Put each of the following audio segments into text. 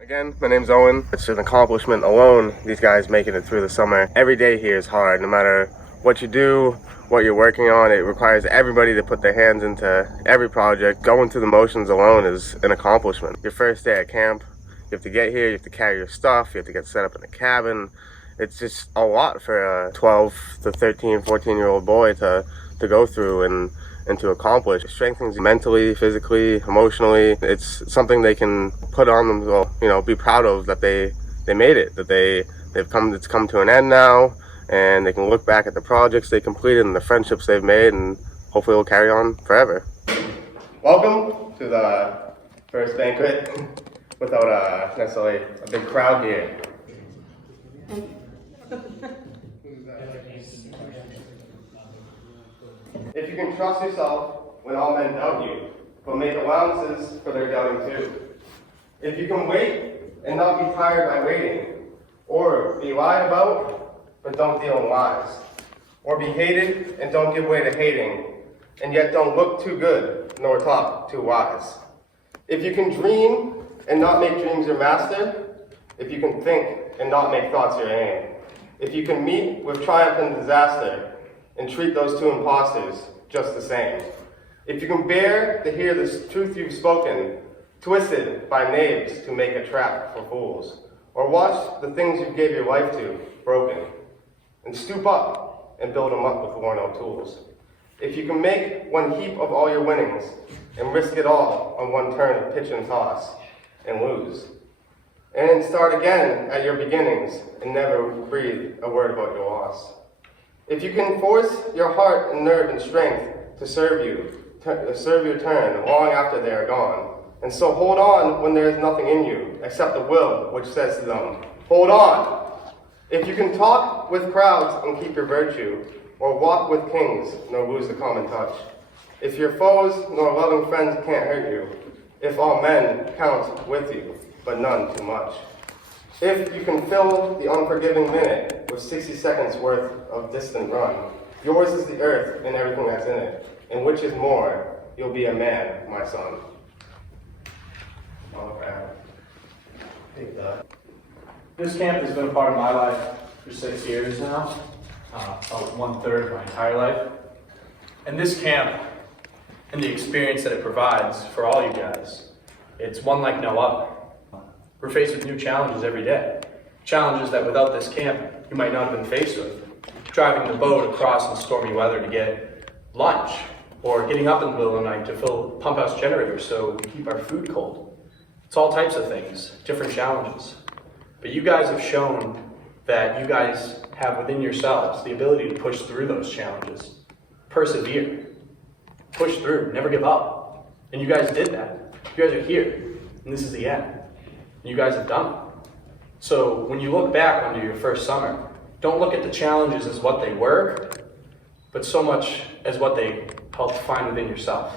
Again, my name's Owen. It's an accomplishment alone, these guys making it through the summer. Every day here is hard, no matter what you do, what you're working on. It requires everybody to put their hands into every project. Going through the motions alone is an accomplishment. Your first day at camp, you have to get here, you have to carry your stuff, you have to get set up in a cabin. It's just a lot for a 12 to 13, 14-year-old boy to go through and to accomplish. It strengthens you mentally, physically, emotionally. It's something they can put on them, be proud of, that they made it, that it's come to an end now, and they can look back at the projects they completed and the friendships they've made, and hopefully it'll carry on forever. Welcome to the first banquet without necessarily a big crowd here. If you can trust yourself when all men doubt you, but make allowances for their doubting too. If you can wait and not be tired by waiting, or be lied about, but don't deal in lies, or be hated and don't give way to hating, and yet don't look too good, nor talk too wise. If you can dream and not make dreams your master, if you can think and not make thoughts your aim, if you can meet with triumph and disaster, and treat those two imposters just the same. If you can bear to hear the truth you've spoken, twisted by knaves to make a trap for fools, or watch the things you gave your life to broken, and stoop up and build them up with worn-out tools. If you can make one heap of all your winnings, and risk it all on one turn of pitch and toss, and lose, and start again at your beginnings, and never breathe a word about your loss. If you can force your heart and nerve and strength to serve your turn long after they are gone, and so hold on when there is nothing in you except the will which says to them, hold on. If you can talk with crowds and keep your virtue, or walk with kings nor lose the common touch, if your foes nor loving friends can't hurt you, if all men count with you, but none too much. If you can fill the unforgiving minute with 60 seconds worth of distant run, yours is the earth and everything that's in it, and which is more, you'll be a man, my son. This camp has been a part of my life for 6 years now, about 1/3 of my entire life. And this camp and the experience that it provides for all you guys, it's one like no other. We're faced with new challenges every day. Challenges that without this camp, you might not have been faced with. Driving the boat across in stormy weather to get lunch, or getting up in the middle of the night to fill pump house generators so we keep our food cold. It's all types of things, different challenges. But you guys have shown that you guys have within yourselves the ability to push through those challenges. Persevere. Push through, never give up. And you guys did that. You guys are here, and this is the end. You guys have done it. So when you look back onto your first summer, don't look at the challenges as what they were, but so much as what they helped find within yourself.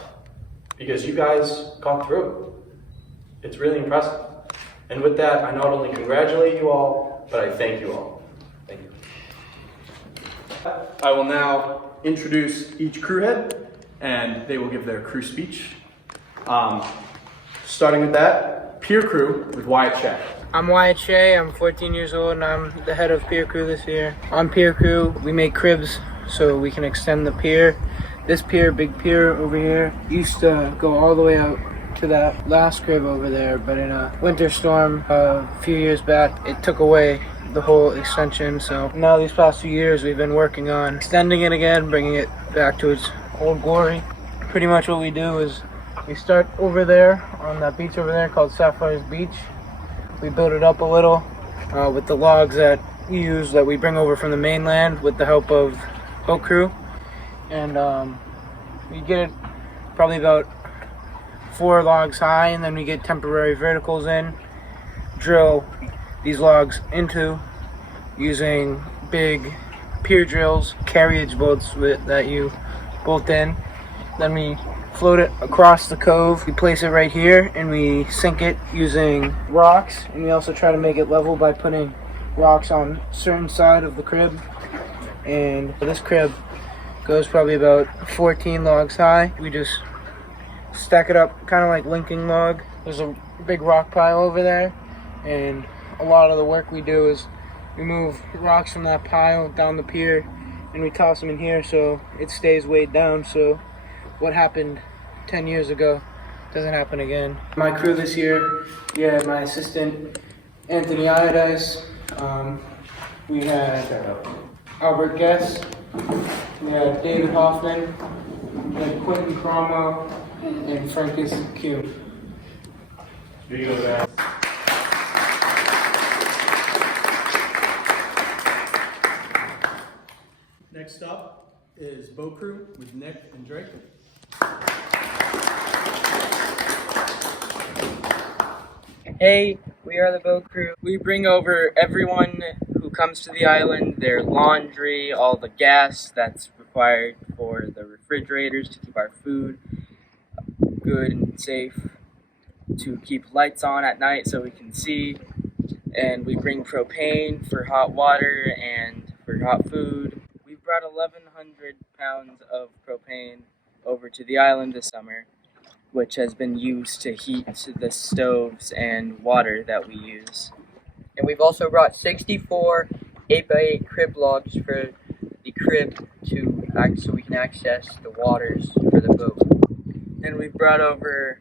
Because you guys got through it. It's really impressive. And with that, I not only congratulate you all, but I thank you all. Thank you. I will now introduce each crew head, and they will give their crew speech. Starting with that, Peer Crew with Wyatt Shea. I'm Wyatt Shea, I'm 14 years old, and I'm the head of Peer Crew this year. On Peer Crew, we make cribs so we can extend the pier. This pier, big pier over here, used to go all the way out to that last crib over there, but in a winter storm a few years back, it took away the whole extension. So now these past few years, we've been working on extending it again, bringing it back to its old glory. Pretty much what we do is we start over there on that beach over there called Sapphire's Beach. We build it up a little with the logs that we use, that we bring over from the mainland with the help of boat crew. And we get it probably about 4 logs high, and then we get temporary verticals in, drill these logs into using big pier drills, carriage bolts that you bolt in. Then we float it across the cove. We place it right here and we sink it using rocks, and we also try to make it level by putting rocks on a certain side of the crib. And this crib goes probably about 14 logs high. We just stack it up kind of like linking log. There's a big rock pile over there, and a lot of the work we do is we move rocks from that pile down the pier and we toss them in here so it stays weighed down, so what happened 10 years ago doesn't happen again. My crew this year, we had my assistant Anthony Iodice, we had Albert Guest, we had David Hoffman, we had Quentin Cromwell, and Francis Q. Here you go, guys. Next up is Boat Crew with Nick and Drake. Hey, we are the boat crew. We bring over everyone who comes to the island, their laundry, all the gas that's required for the refrigerators to keep our food good and safe, to keep lights on at night so we can see, and we bring propane for hot water and for hot food. We brought 1,100 pounds of propane over to the island this summer, which has been used to heat the stoves and water that we use. And we've also brought 64 8x8 crib logs for the crib so we can access the waters for the boat. And we've brought over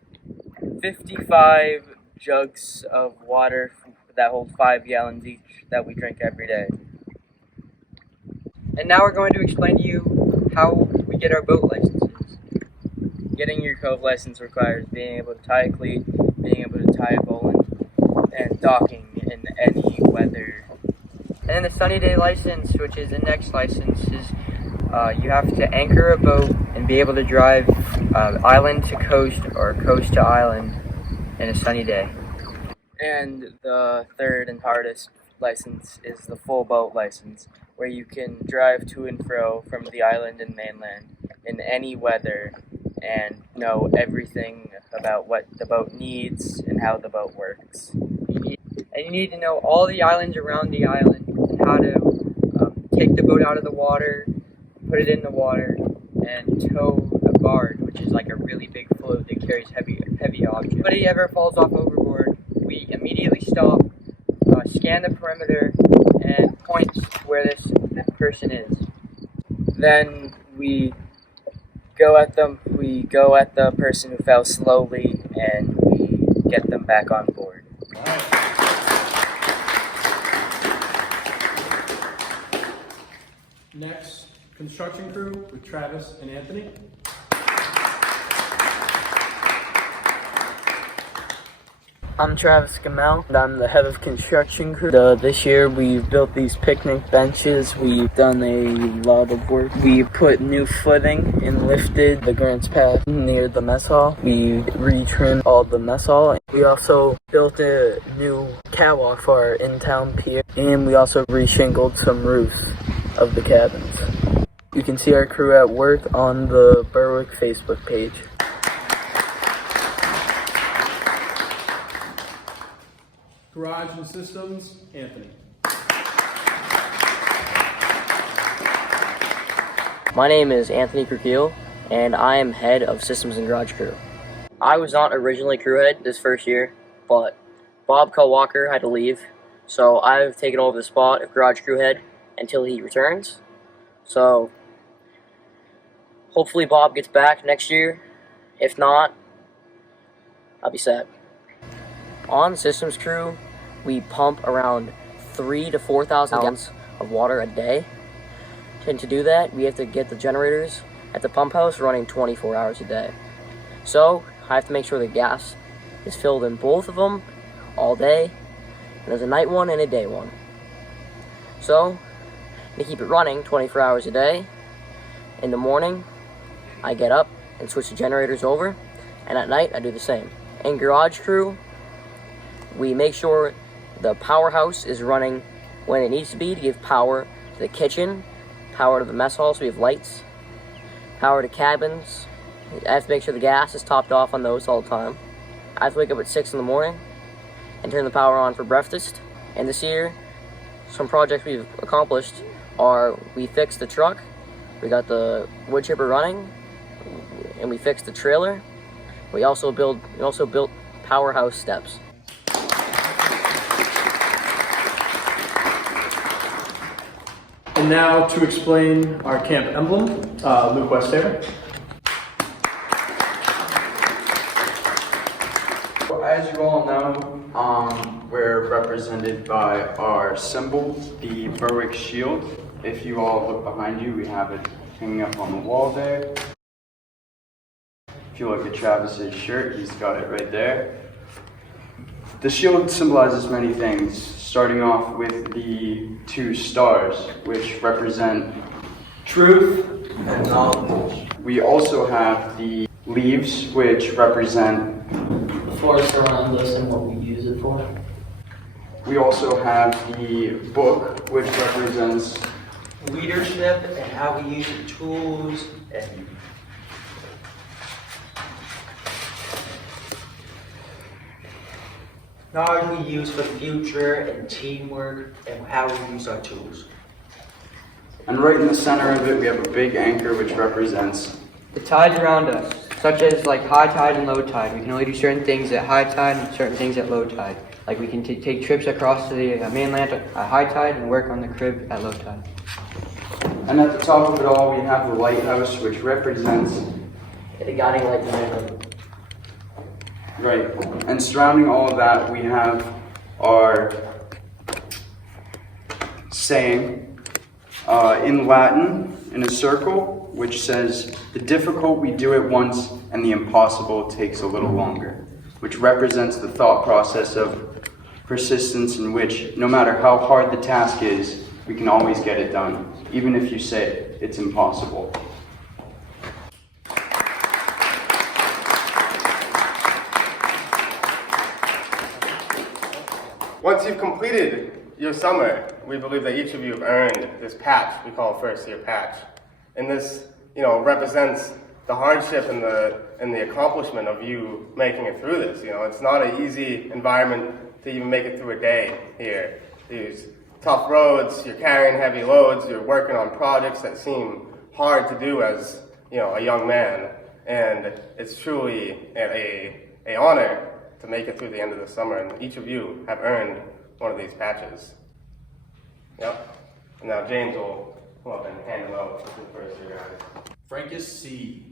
55 jugs of water that hold 5 gallons each that we drink every day. And now we're going to explain to you how we get our boat licenses. Getting your cove license requires being able to tie a cleat, being able to tie a bowline, and docking in any weather. And then the sunny day license, which is the next license, is you have to anchor a boat and be able to drive island to coast or coast to island in a sunny day. And the third and hardest license is the full boat license, where you can drive to and fro from the island and mainland in any weather and know everything about what the boat needs and how the boat works. And you need to know all the islands around the island and how to take the boat out of the water, put it in the water, and tow a barge, which is like a really big float that carries heavy objects. If anybody ever falls off overboard, we immediately stop, scan the perimeter, and point to where this person is. Then we go at the person who fell slowly, and we get them back on board. All right. Next, construction crew with Travis and Anthony. I'm Travis Gamel, and I'm the head of construction crew. This year we've built these picnic benches. We've done a lot of work. We put new footing and lifted the Grants Path near the mess hall. We retrimmed all the mess hall. We also built a new catwalk for our in-town pier, and we also reshingled some roofs of the cabins. You can see our crew at work on the Berwick Facebook page. Garage and Systems, Anthony. My name is Anthony Krukil, and I am head of Systems and Garage Crew. I was not originally crew head this first year, but Bob Walker had to leave, so I've taken over the spot of Garage Crew head until he returns. So hopefully Bob gets back next year. If not, I'll be sad. On Systems Crew, we pump around 3,000 to 4,000 gallons of water a day. And to do that, we have to get the generators at the pump house running 24 hours a day. So I have to make sure the gas is filled in both of them all day. And there's a night one and a day one. So to keep it running 24 hours a day, in the morning, I get up and switch the generators over. And at night, I do the same. In Garage Crew, we make sure the powerhouse is running when it needs to be to give power to the kitchen, power to the mess hall so we have lights, power to cabins. I have to make sure the gas is topped off on those all the time. I have to wake up at 6 in the morning and turn the power on for breakfast. And this year, some projects we've accomplished are we fixed the truck, we got the wood chipper running, and we fixed the trailer. We also built powerhouse steps. And now to explain our camp emblem, Luke Westaver. As you all know, we're represented by our symbol, the Berwick Shield. If you all look behind you, we have it hanging up on the wall there. If you look at Travis's shirt, he's got it right there. The shield symbolizes many things, starting off with the 2 stars, which represent truth and knowledge. We also have the leaves, which represent The forest around us and what we use it for. We also have the book, which represents Leadership and how we use the tools and knowledge we use for the future and teamwork and how we use our tools. and right in the center of it we have a big anchor, which represents The tides around us, such as like high tide and low tide. We can only do certain things at high tide and certain things at low tide. Like we can take trips across to the mainland at high tide and work on the crib at low tide. And at the top of it all, we have the lighthouse, which represents, The guiding light in there. right, and surrounding all of that, we have our saying in Latin, in a circle, which says, "The difficult we do at once, and the impossible takes a little longer," which represents the thought process of persistence in which, no matter how hard the task is, we can always get it done, even if you say it's impossible. Once you've completed your summer, we believe that each of you have earned this patch we call first year patch. And this, represents the hardship and the accomplishment of you making it through this. It's not an easy environment to even make it through a day here. These tough roads, you're carrying heavy loads, you're working on projects that seem hard to do as, a young man. And it's truly a honor to make it through the end of the summer, and each of you have earned one of these patches. Yep. And now James will come up and hand them out to the first year guys. Frankus C.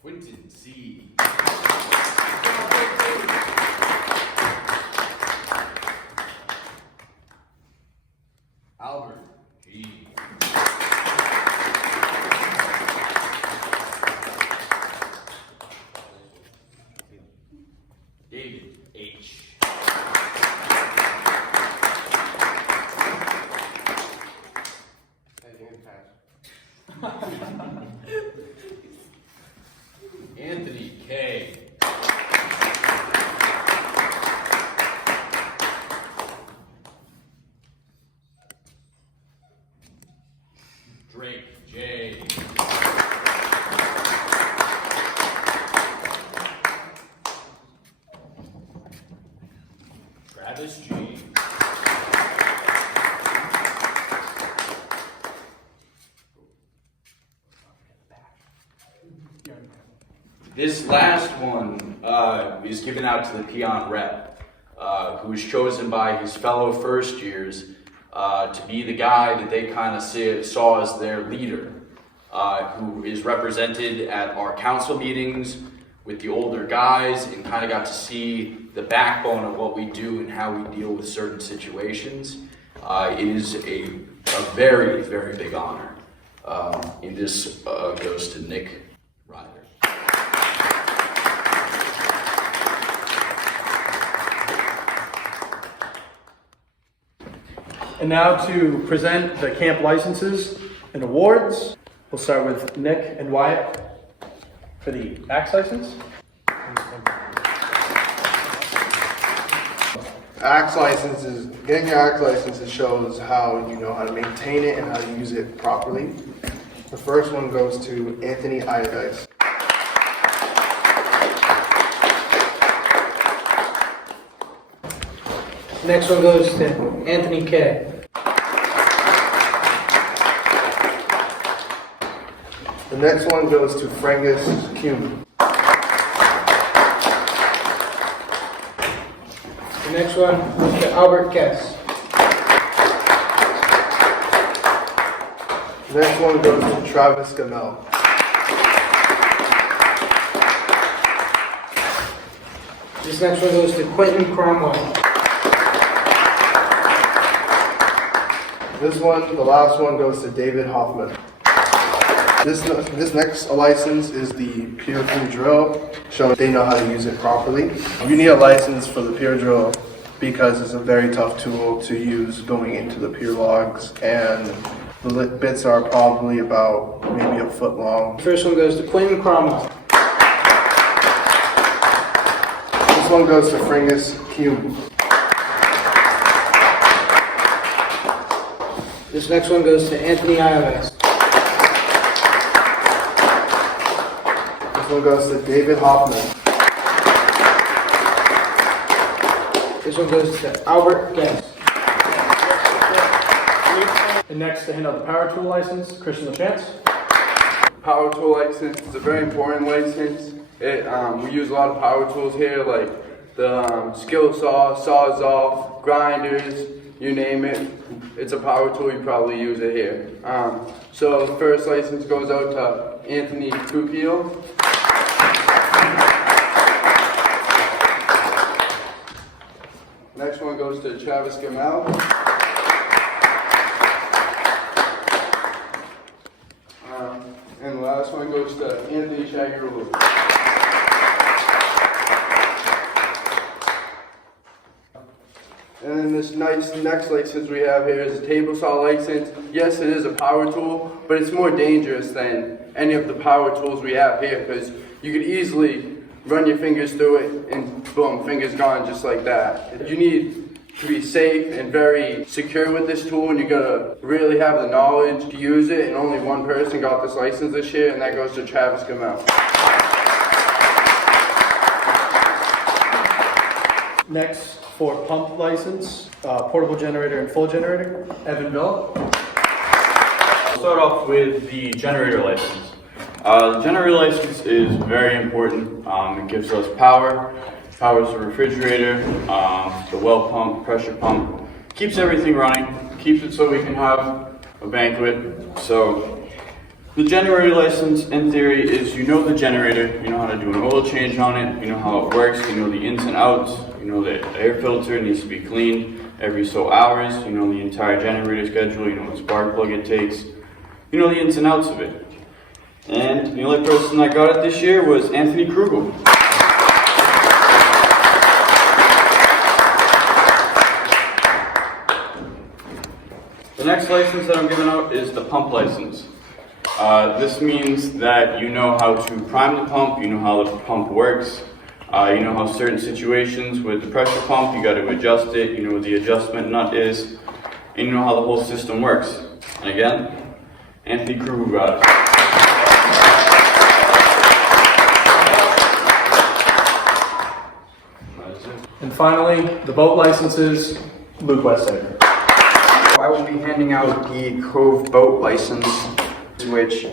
Quinton C. Albert G. David H. Anthony K. Drake J. Travis G. This last one is given out to the peon rep, who was chosen by his fellow first years to be the guy that they kind of saw as their leader, who is represented at our council meetings with the older guys and kind of got to see the backbone of what we do and how we deal with certain situations. It is a very, very big honor. And this goes to Nick Ryder. And now to present the camp licenses and awards, we'll start with Nick and Wyatt for the axe license. Axe licenses, getting your axe licenses shows how you know how to maintain it and how to use it properly. The first one goes to Anthony Iodice. Next one goes to Anthony K. The next one goes to Frangus Kuhn. The next one goes to Albert Kess. The next one goes to Travis Gamel. This next one goes to Quentin Cromwell. This one, the last one, goes to David Hoffman. This next license is the Pier Crew drill, showing they know how to use it properly. You need a license for the pier drill because it's a very tough tool to use going into the pier logs, and the bits are probably about maybe a foot long. First one goes to Quentin Cromwell. This one goes to Fringus Hume. This next one goes to Anthony Ives. This one goes to David Hoffman. This one goes to Albert Guest. And next to hand out the power tool license, Christian LaChance. Power tool license is a very important license. We use a lot of power tools here, like the skill saw, sawzall, grinders, you name it. It's a power tool, you probably use it here. So the first license goes out to Anthony Cupio. Next one goes to Travis Gamel. And the last one goes to Anthony Shagirulu. And then this next license we have here is a table saw license. Yes, it is a power tool, but it's more dangerous than any of the power tools we have here, because you could easily run your fingers through it and boom, fingers gone just like that. You need to be safe and very secure with this tool, and you gotta really have the knowledge to use it, and only one person got this license this year, and that goes to Travis Gamel. Next, for pump license, portable generator and full generator, Evan Villa. We'll start off with the generator license. The generator license is very important. It gives us power, powers the refrigerator, the well pump, pressure pump, keeps everything running, keeps it so we can have a banquet. So the generator license, in theory, is you know the generator, you know how to do an oil change on it, you know how it works, you know the ins and outs, you know the air filter needs to be cleaned every so hours, you know the entire generator schedule, you know what spark plug it takes, you know the ins and outs of it. And the only person that got it this year was Anthony Krugel. The next license that I'm giving out is the pump license. This means that you know how to prime the pump, you know how the pump works, you know how certain situations with the pressure pump, you got to adjust it, you know what the adjustment nut is, and you know how the whole system works. And again, Anthony Krugel got it. And finally, the boat licenses, Luke Westager. I will be handing out the Cove boat license, which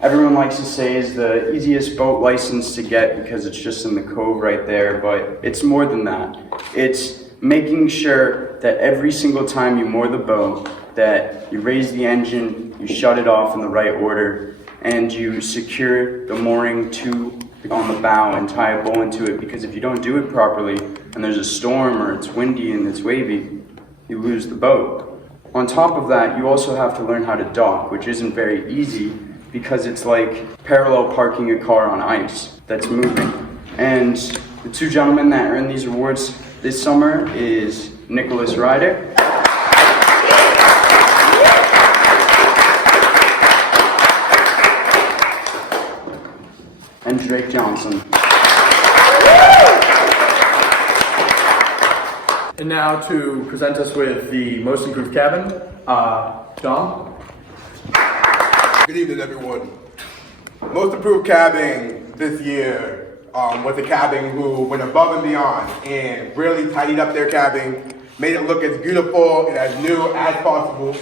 everyone likes to say is the easiest boat license to get because it's just in the cove right there, but it's more than that. It's making sure that every single time you moor the boat, that you raise the engine, you shut it off in the right order, and you secure the mooring to on the bow and tie a bowl into it, because if you don't do it properly and there's a storm or it's windy and it's wavy, you lose the boat. On top of that, you also have to learn how to dock, which isn't very easy because it's like parallel parking a car on ice that's moving. And the two gentlemen that earned these awards this summer is Nicholas Ryder and Drake Johnson. And now to present us with the most improved cabin, Dom. Good evening, everyone. Most improved cabin this year was a cabin who went above and beyond and really tidied up their cabin, made it look as beautiful and as new as possible.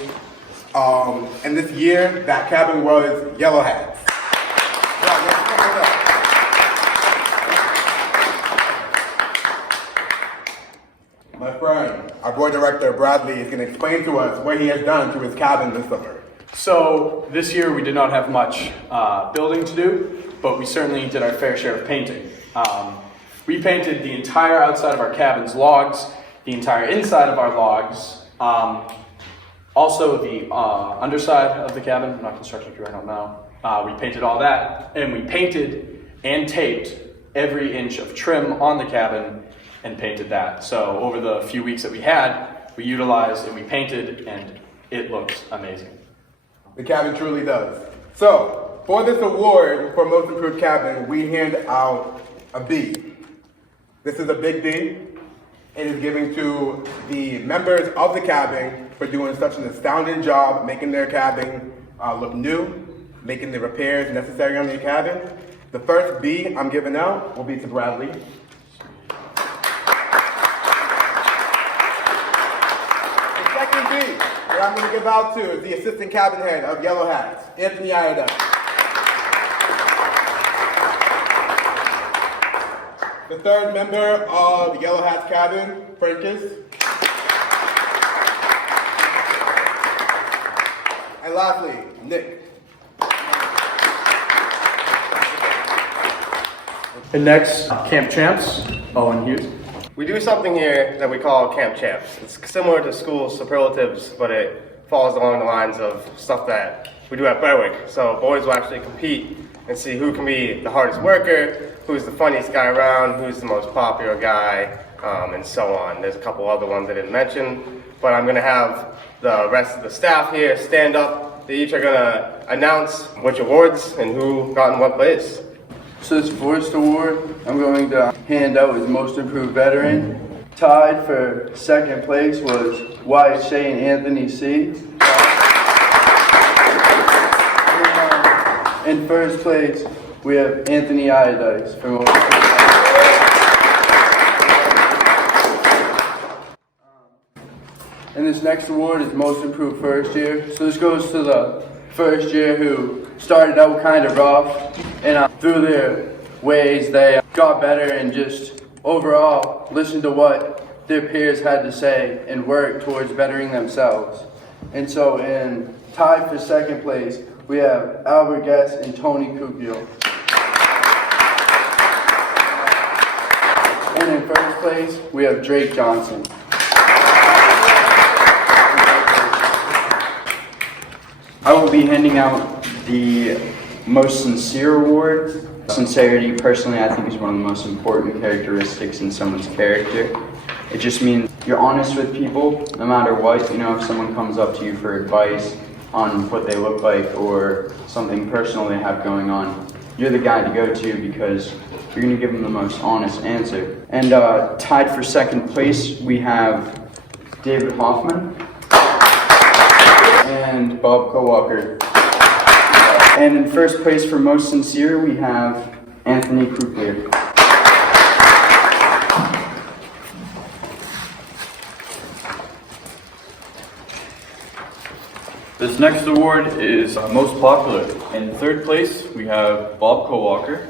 And this year, that cabin was Yellow Hats. our board director, Bradley, is going to explain to us what he has done to his cabin this summer. So this year we did not have much building to do, but we certainly did our fair share of painting. We painted the entire outside of our cabin's logs, the entire inside of our logs, also the underside of the cabin. I'm not a construction crew, I don't know. We painted all that, and we painted and taped every inch of trim on the cabin and painted that. So over the few weeks that we had, we utilized and we painted, and it looks amazing. The cabin truly does. So, for this award for Most Improved Cabin, we hand out a B. This is a big B. It is given to the members of the cabin for doing such an astounding job making their cabin look new, making the repairs necessary on the cabin. The first B I'm giving out will be to Bradley. The second B that I'm going to give out to is the assistant cabin head of Yellow Hats, Anthony Iada. The third member of Yellow Hats cabin, Francis. And lastly, Nick. And next, Camp Champs, Owen Hughes. We do something here that we call Camp Champs. It's similar to school superlatives, but it falls along the lines of stuff that we do at Berwick. So boys will actually compete and see who can be the hardest worker, who's the funniest guy around, who's the most popular guy, and so on. There's a couple other ones I didn't mention, but I'm gonna have the rest of the staff here stand up. They each are gonna announce which awards and who got in what place. So this first award I'm going to hand out as Most Improved Veteran. Tied for second place was Wyatt Shea and Anthony C. In first place, we have Anthony Iadice for Most Improved. And this next award is Most Improved First Year. So this goes to the first year who started out kind of rough, and through their ways they got better and just overall listened to what their peers had to say and worked towards bettering themselves. And so in tied for second place, we have Albert Guest and Tony Cupio. And in first place, we have Drake Johnson. I will be handing out the Most Sincere Award. Sincerity, personally, I think is one of the most important characteristics in someone's character. It just means you're honest with people, no matter what. You know, if someone comes up to you for advice on what they look like or something personal they have going on, you're the guy to go to because you're going to give them the most honest answer. And tied for second place, we have David Hoffman and Bob Kowalker. And in first place for Most Sincere, we have Anthony Krupler. This next award is Most Popular. In third place, we have Bob Kowalker.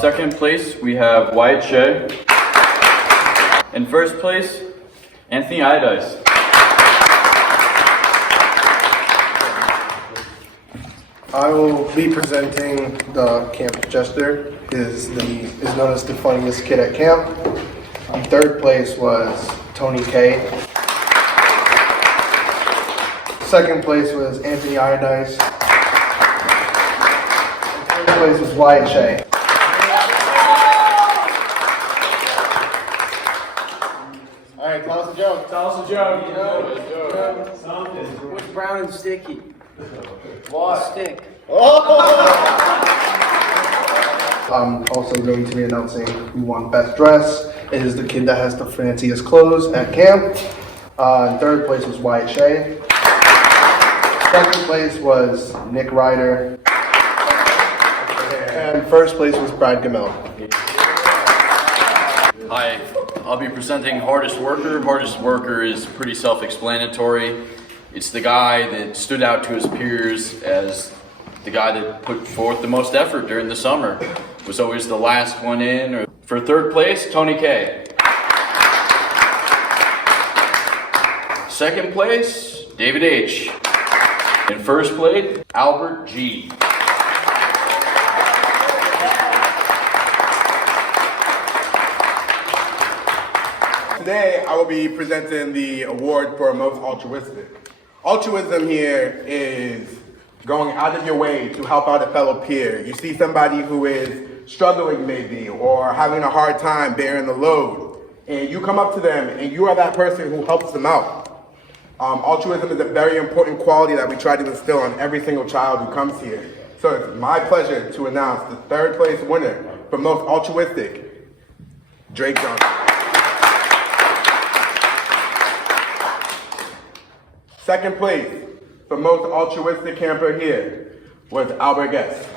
Second place, we have Wyatt Shea. In first place, Anthony Iadice. I will be presenting the camp jester. Is known as the funniest kid at camp. In third place was Tony K. Second place was Anthony Iadice. And third place was Wyatt Shea. All right, tell us a joke. Tell us a joke. What's brown and sticky? What? Stick. I'm also going to be announcing who won Best Dress. It is the kid that has the fanciest clothes at camp. In third place was Wyatt Shea. Second place was Nick Ryder. And first place was Brad Gamel. Hi, I'll be presenting Hardest Worker. Hardest Worker is pretty self-explanatory. It's the guy that stood out to his peers as the guy that put forth the most effort during the summer. Was always the last one in. For third place, Tony K. Second place, David H. In first place, Albert G. Today, I will be presenting the award for most altruistic. Altruism here is going out of your way to help out a fellow peer. You see somebody who is struggling maybe, or having a hard time bearing the load, and you come up to them and you are that person who helps them out. Altruism is a very important quality that we try to instill on every single child who comes here. So it's my pleasure to announce the third place winner for most altruistic, Drake Johnson. Second place for most altruistic camper here was Albert Guest.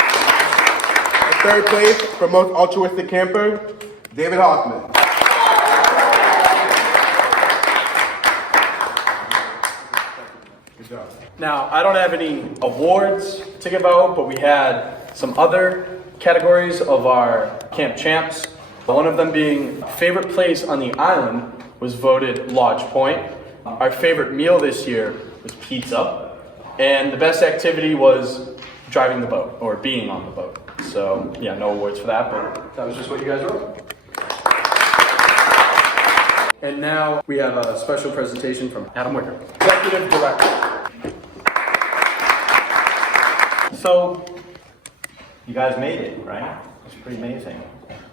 Third place for most altruistic camper, David Hoffman. Good job. Now, I don't have any awards to give out, but we had some other categories of our camp champs. One of them being favorite place on the island was voted Lodge Point. Our favorite meal this year was pizza, and the best activity was driving the boat, or being on the boat. So yeah, no awards for that, but that was just what you guys wrote. And now we have a special presentation from Adam Wicker, Executive Director. So, you guys made it, right? It's pretty amazing.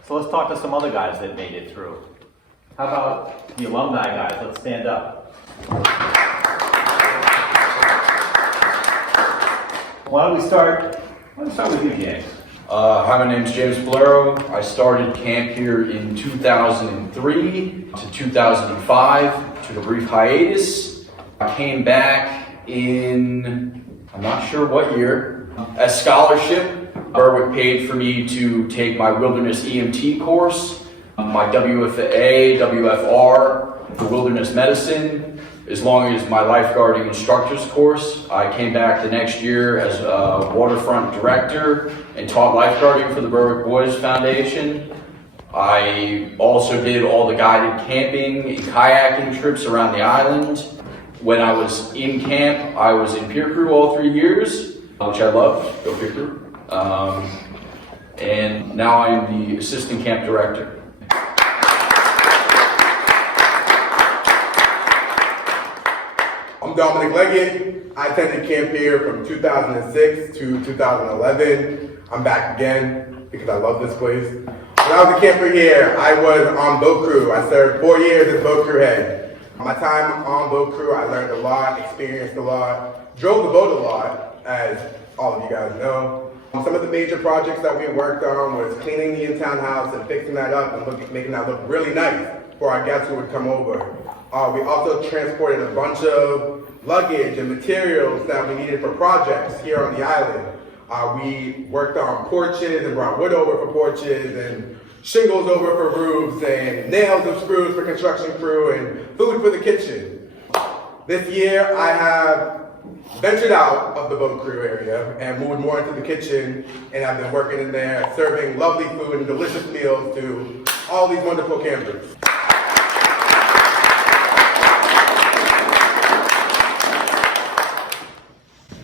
So let's talk to some other guys that made it through. How about the alumni guys? Let's stand up. Why don't we start with you, James? Hi, my name's James Bolero. I started camp here in 2003 to 2005, took a brief hiatus. I came back in, I'm not sure what year, as scholarship. Berwick paid for me to take my wilderness EMT course, my WFA, WFR for wilderness medicine, as long as my lifeguarding instructor's course. I came back the next year as a waterfront director and taught lifeguarding for the Berwick Boys Foundation. I also did all the guided camping and kayaking trips around the island. When I was in camp, I was in peer crew all 3 years, which I loved, go peer crew. And now I'm the assistant camp director. I'm Dominic Leggett. I attended camp here from 2006 to 2011. I'm back again because I love this place. When I was a camper here, I was on boat crew. I served 4 years as boat crew head. My time on boat crew, I learned a lot, experienced a lot, drove the boat a lot, as all of you guys know. Some of the major projects that we worked on was cleaning the in-town house and fixing that up and making that look really nice for our guests who would come over. We also transported a bunch of luggage and materials that we needed for projects here on the island. We worked on porches and brought wood over for porches and shingles over for roofs and nails and screws for construction crew and food for the kitchen. This year I have ventured out of the boat crew area and moved more into the kitchen, and I've been working in there serving lovely food and delicious meals to all these wonderful campers.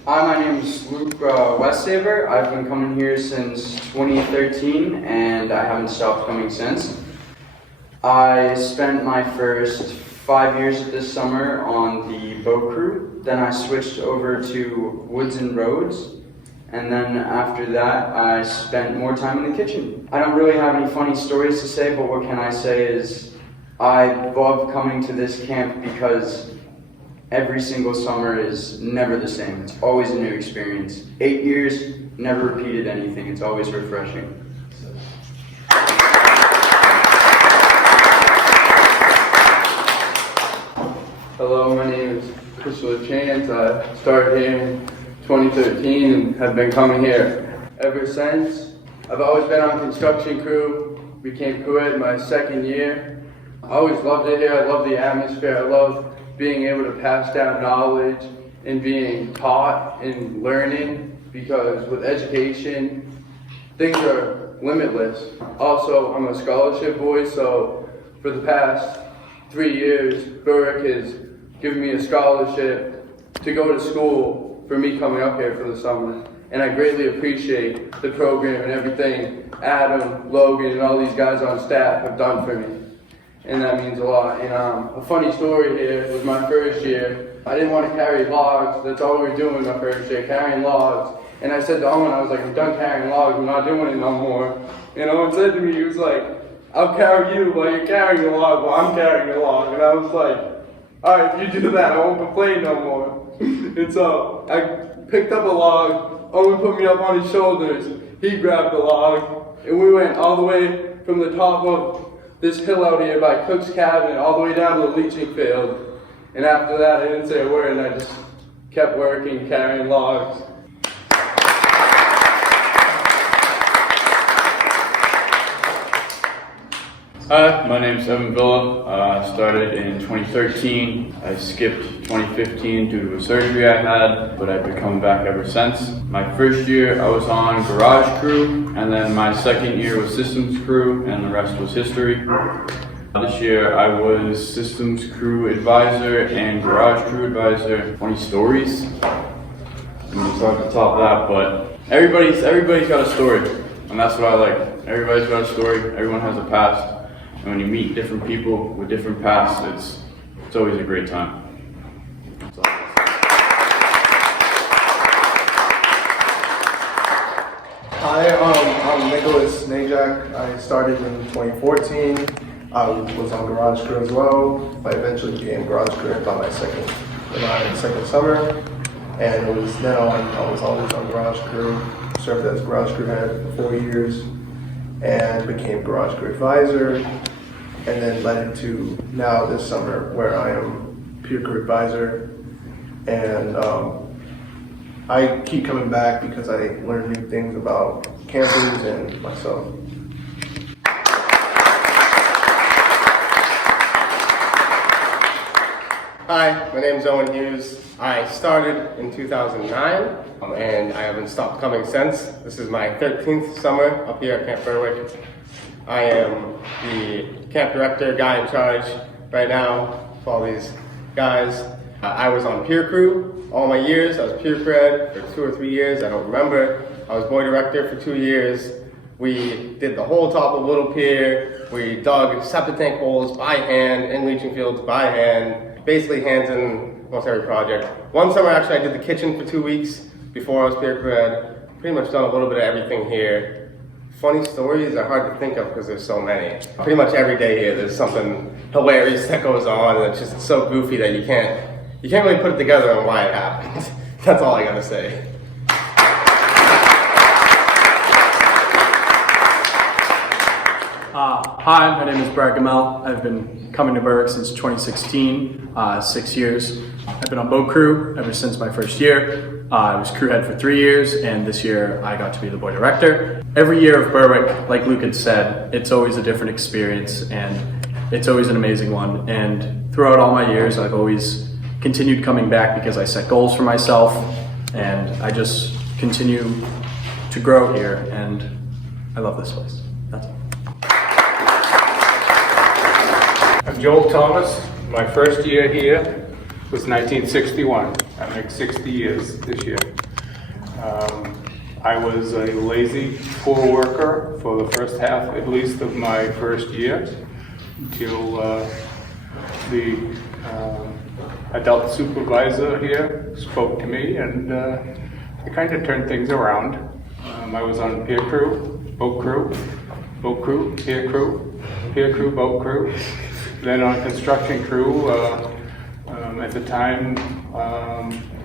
Hi, my name is Luke Westsaver. I've been coming here since 2013 and I haven't stopped coming since. I spent my first 5 years of this summer on the boat crew. Then I switched over to Woods and Roads. And then after that, I spent more time in the kitchen. I don't really have any funny stories to say, but what can I say is I love coming to this camp because every single summer is never the same. It's always a new experience. 8 years, never repeated anything. It's always refreshing. Hello, my name is Christopher Chance. I started here in 2013 and have been coming here ever since. I've always been on construction crew, became co-ed my second year. I always loved it here. I love the atmosphere. I love being able to pass down knowledge and being taught and learning, because with education, things are limitless. Also, I'm a scholarship boy, so for the past 3 years, Berwick has giving me a scholarship to go to school for me coming up here for the summer. And I greatly appreciate the program and everything Adam, Logan, and all these guys on staff have done for me. And that means a lot. And a funny story here was my first year. I didn't want to carry logs. That's all we were doing my first year, carrying logs. And I said to Owen, I was like, I'm done carrying logs. I'm not doing it no more. And Owen said to me, he was like, I'll carry you while you're carrying the log while I'm carrying the log. And I was like, all right, if you do that, I won't complain no more. And so I picked up a log. Owen put me up on his shoulders. He grabbed the log. And we went all the way from the top of this hill out here by Cook's cabin all the way down to the leaching field. And after that, I didn't say a word, and I just kept working, carrying logs. Hi, my name's Evan Villa. I started in 2013. I skipped 2015 due to a surgery I had, but I've been coming back ever since. My first year I was on garage crew, and then my second year was systems crew, and the rest was history. This year I was systems crew advisor and garage crew advisor. Funny stories. I'm gonna start at the top of that, but everybody's got a story, and that's what I like. Everybody's got a story. Everyone has a past. And when you meet different people with different pasts, it's always a great time. Hi, I'm Nicholas Najak. I started in 2014. I was on garage crew as well. I eventually became garage crew about my second summer. And it was then on, I was always on garage crew. Served as garage crew head for 4 years and became garage crew advisor. And then led into now this summer where I am peer crew advisor. And I keep coming back because I learn new things about campers and myself. Hi, my name is Owen Hughes. I started in 2009 and I haven't stopped coming since. This is my 13th summer up here at Camp Berwick. I am the camp director, guy in charge right now for all these guys. I was on peer crew all my years. I was peer cred for 2 or 3 years, I don't remember. I was boy director for 2 years. We did the whole top of Little Pier. We dug septic tank holes by hand, in leaching fields by hand, basically hands in almost every project. One summer actually I did the kitchen for 2 weeks before I was peer cred. Pretty much done a little bit of everything here. Funny stories are hard to think of because there's so many. Pretty much every day here there's something hilarious that goes on, and it's just so goofy that you can't really put it together on why it happened. That's all I gotta say. Hi, my name is Brad Gamel. I've been coming to Berwick since 2016, 6 years. I've been on boat crew ever since my first year. I was crew head for 3 years, and this year I got to be the boy director. Every year of Berwick, like Luke had said, it's always a different experience, and it's always an amazing one. And throughout all my years, I've always continued coming back because I set goals for myself, and I just continue to grow here, and I love this place. That's all. I'm Joel Thomas. My first year here was 1961. I make 60 years this year. I was a lazy poor worker for the first half, at least, of my first year, until the adult supervisor here spoke to me, and I kind of turned things around. I was on peer crew, boat crew, peer crew, boat crew. Then on construction crew, at the time,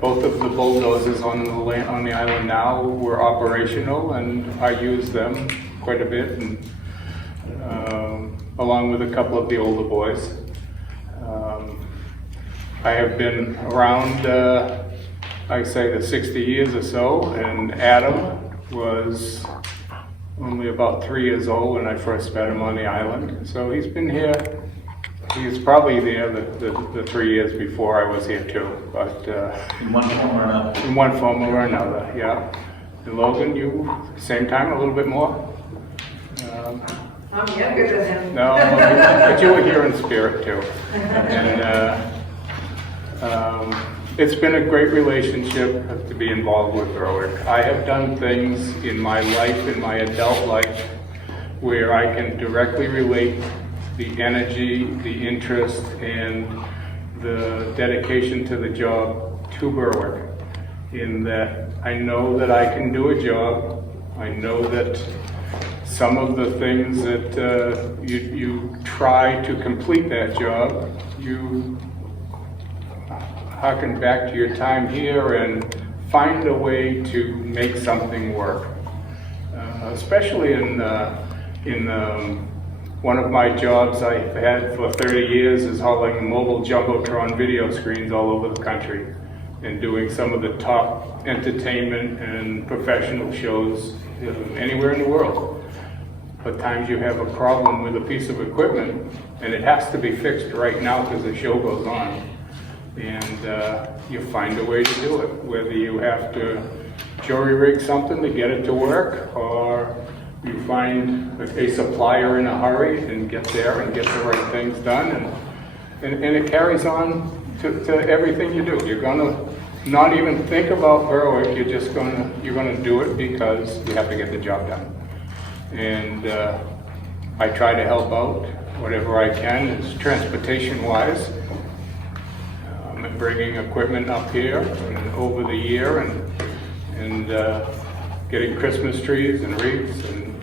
both of the bulldozers on the island now were operational, and I used them quite a bit, and along with a couple of the older boys. I have been around, I'd say, the 60 years or so, and Adam was only about 3 years old when I first met him on the island. So he's been here. He's probably there the 3 years before I was here too, but in one form or another. In one form or another, yeah. And Logan, you same time, a little bit more. I'm younger than him. No, but you were here in spirit too. And It's been a great relationship to be involved with Berwick. I have done things in my life, in my adult life, where I can directly relate the energy, the interest, and the dedication to the job to Berwick, in that I know that I can do a job. I know that some of the things that you try to complete that job, you harken back to your time here and find a way to make something work. Especially in one of my jobs I've had for 30 years is hauling mobile jumbotron video screens all over the country and doing some of the top entertainment and professional shows anywhere in the world. But times you have a problem with a piece of equipment and it has to be fixed right now because the show goes on. And you find a way to do it, whether you have to jury rig something to get it to work, or you find a supplier in a hurry and get there and get the right things done, and it carries on to everything you do. You're gonna not even think about Berwick, you're gonna do it because you have to get the job done. And I try to help out whatever I can, it's transportation-wise. Bringing equipment up here and over the year and getting Christmas trees and wreaths, and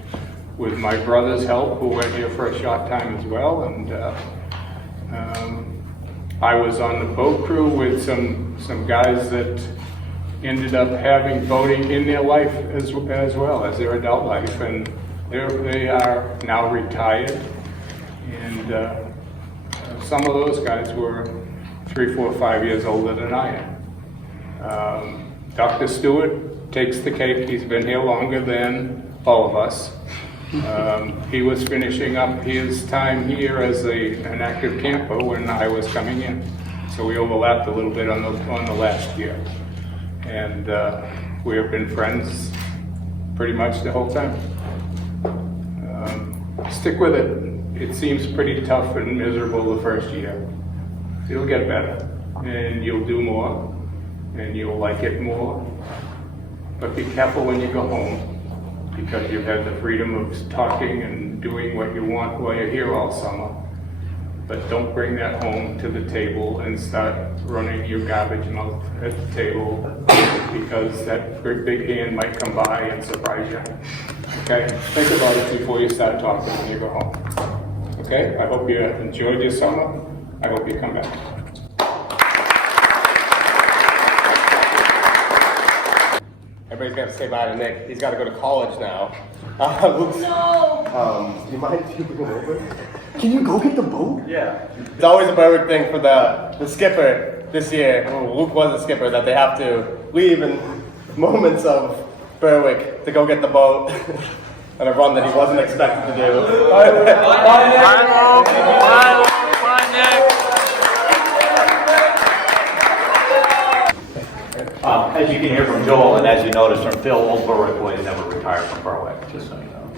with my brother's help, who went here for a short time as well. And I was on the boat crew with some guys that ended up having boating in their life as well as their adult life, and they are now retired. And some of those guys were 3, 4, 5 years older than I am. Dr. Stewart takes the cake. He's been here longer than all of us. He was finishing up his time here as an active camper when I was coming in. So we overlapped a little bit on the last year. And we have been friends pretty much the whole time. Stick with it. It seems pretty tough and miserable the first year. It'll get better, and you'll do more, and you'll like it more. But be careful when you go home, because you've had the freedom of talking and doing what you want while you're here all summer. But don't bring that home to the table and start running your garbage mouth at the table, because that great big hand might come by and surprise you. Okay? Think about it before you start talking when you go home. Okay? I hope you enjoyed your summer. I hope you come back. Everybody's got to say bye to Nick. He's got to go to college now. Luke's, No! do you mind if you go over? Can you go get the boat? Yeah. It's always a Berwick thing for the skipper this year. Well, Luke was a skipper, that they have to leave in moments of Berwick to go get the boat on a run that he wasn't expected to do. Bye, Nick. Bye, Nick. As you can hear from Joel, and as you notice from Phil, old Berwick Boys never retired from Berwick, just so you know.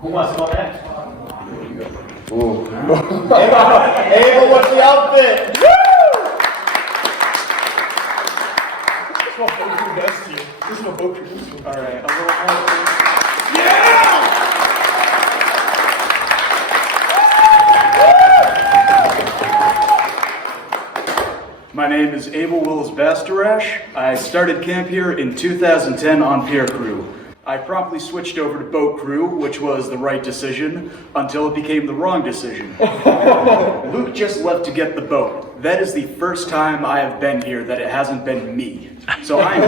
Who wants to go next? Ooh. Abel, what's the outfit? Woo! This is my boat crew. All right, a little more. Yeah! My name is Abel Willis Bastarash. I started camp here in 2010 on pier crew. I promptly switched over to boat crew, which was the right decision, until it became the wrong decision. Luke just left to get the boat. That is the first time I have been here that it hasn't been me. So I'm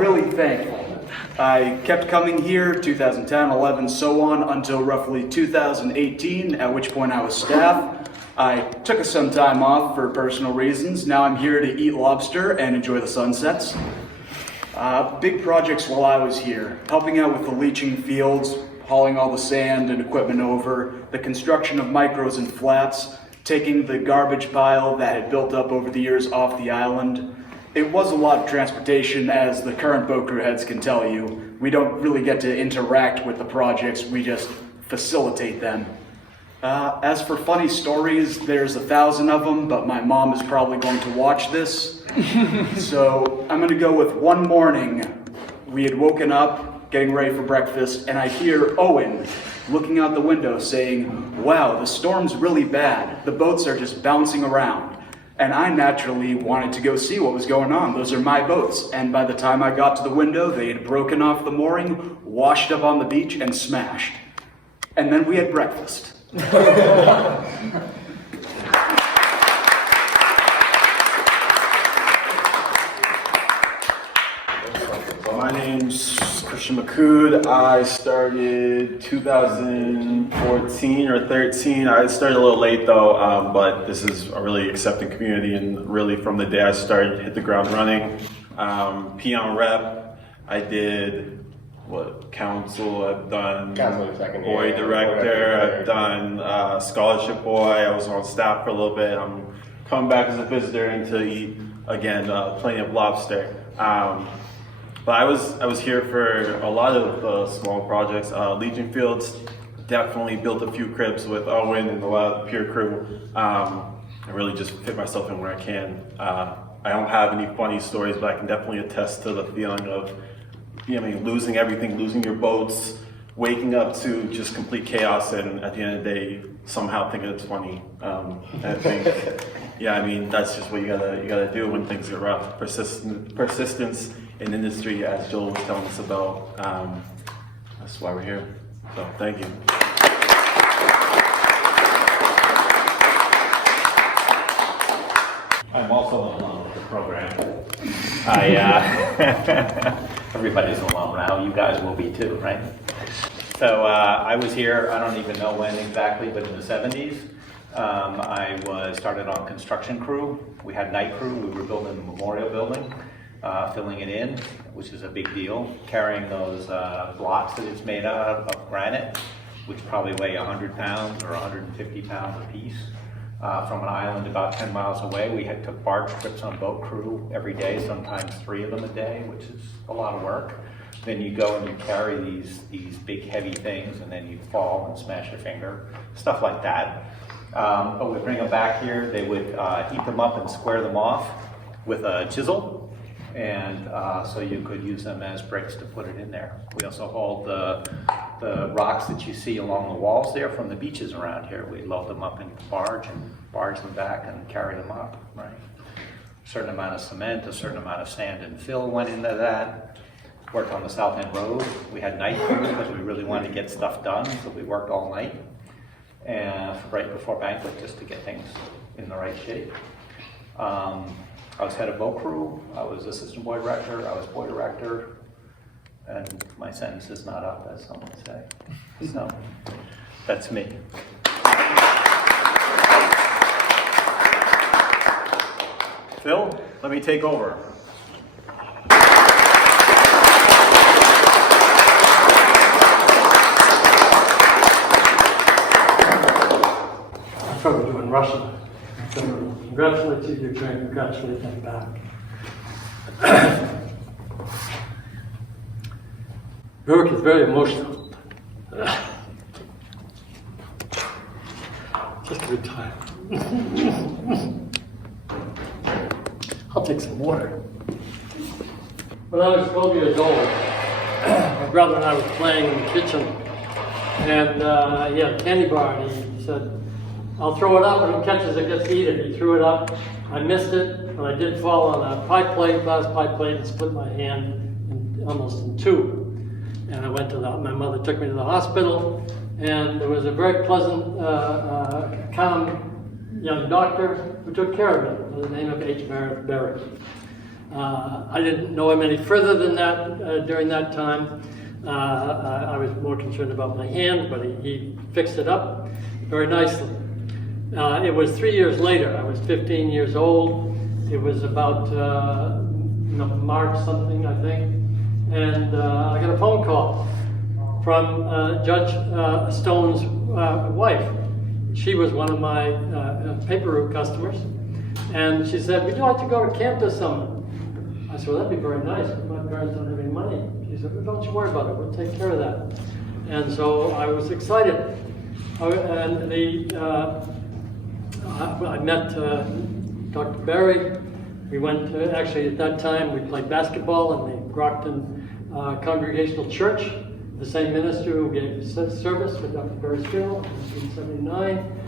really thankful. I kept coming here, 2010, 11, so on, until roughly 2018, at which point I was staff. I took some time off for personal reasons. Now I'm here to eat lobster and enjoy the sunsets. Big projects while I was here, helping out with the leaching fields, hauling all the sand and equipment over, the construction of micros and flats, taking the garbage pile that had built up over the years off the island. It was a lot of transportation, as the current boat crew heads can tell you. We don't really get to interact with the projects, we just facilitate them. As for funny stories, there's 1,000 of them, but my mom is probably going to watch this. So I'm gonna go with one morning. We had woken up, getting ready for breakfast, and I hear Owen looking out the window saying, "Wow, the storm's really bad. The boats are just bouncing around." And I naturally wanted to go see what was going on. Those are my boats. And by the time I got to the window, they had broken off the mooring, washed up on the beach, and smashed. And then we had breakfast. My name's Christian McCood. I started 2014 or 13. I started a little late though, but this is a really accepting community, and really from the day I started, hit the ground running. Peon rep, I did council, I've done boy director, I've done scholarship boy, I was on staff for a little bit. I'm coming back as a visitor and to eat again plenty of lobster. But I was here for a lot of small projects. Legion Fields, definitely built a few cribs with Owen and a lot of the Pier crew. I really just fit myself in where I can. I don't have any funny stories, but I can definitely attest to the feeling of losing everything, losing your boats, waking up to just complete chaos, and at the end of the day, somehow thinking it's funny. I think, that's just what you gotta do when things get rough. Persistence in industry, as Joel was telling us about. That's why we're here. So thank you. I'm also alum with the program. Everybody's alum now. You guys will be too, right? So I was here, I don't even know when exactly, but in the 70s. I started on construction crew. We had night crew. We were building the memorial building, filling it in, which is a big deal. Carrying those blocks that it's made out of granite, which probably weigh 100 pounds or 150 pounds a piece. From an island about 10 miles away. We took barge trips on boat crew every day, sometimes 3 of them a day, which is a lot of work. Then you go and you carry these big heavy things, and then you fall and smash your finger, stuff like that. But we bring them back here. They would heat them up and square them off with a chisel, and so you could use them as bricks to put it in there. We also hauled the rocks that you see along the walls there from the beaches around here. We load them up into the barge and barge them back and carry them up, right? A certain amount of cement, a certain amount of sand and fill went into that. Worked on the South End Road. We had night crew because we really wanted to get stuff done, so we worked all night and right before banquet just to get things in the right shape. I was head of boat crew. I was assistant boy director. I was boy director. And my sentence is not up, as some would say. So, that's me. Phil, let me take over. I'll probably do in Russian. So, congratulate you, Ukraine. Congratulate them back. Berwick is very emotional. Just a good time. I'll take some water. When I was 12 years old, my brother and I were playing in the kitchen, and he had a candy bar, and he said, "I'll throw it up, and who catches it gets to eat it." He threw it up. I missed it, but I did fall on a pie plate, glass pie plate, and split my hand almost in two. And I went to my mother took me to the hospital, and there was a very pleasant, calm young doctor who took care of me by the name of H. Berwick. I didn't know him any further than that during that time. I was more concerned about my hand, but he fixed it up very nicely. It was 3 years later. I was 15 years old. It was about March something, I think. And I got a phone call from Judge Stone's wife. She was one of my paper route customers. And she said, "Would you like to go to camp this summer?" I said, "Well, that'd be very nice, but my parents don't have any money." She said, "Well, don't you worry about it. We'll take care of that." And so I was excited. I met Dr. Berry. We went, actually at that time, we played basketball in the Brockton Congregational Church, the same minister who gave service for Dr. Berry's funeral in 1979.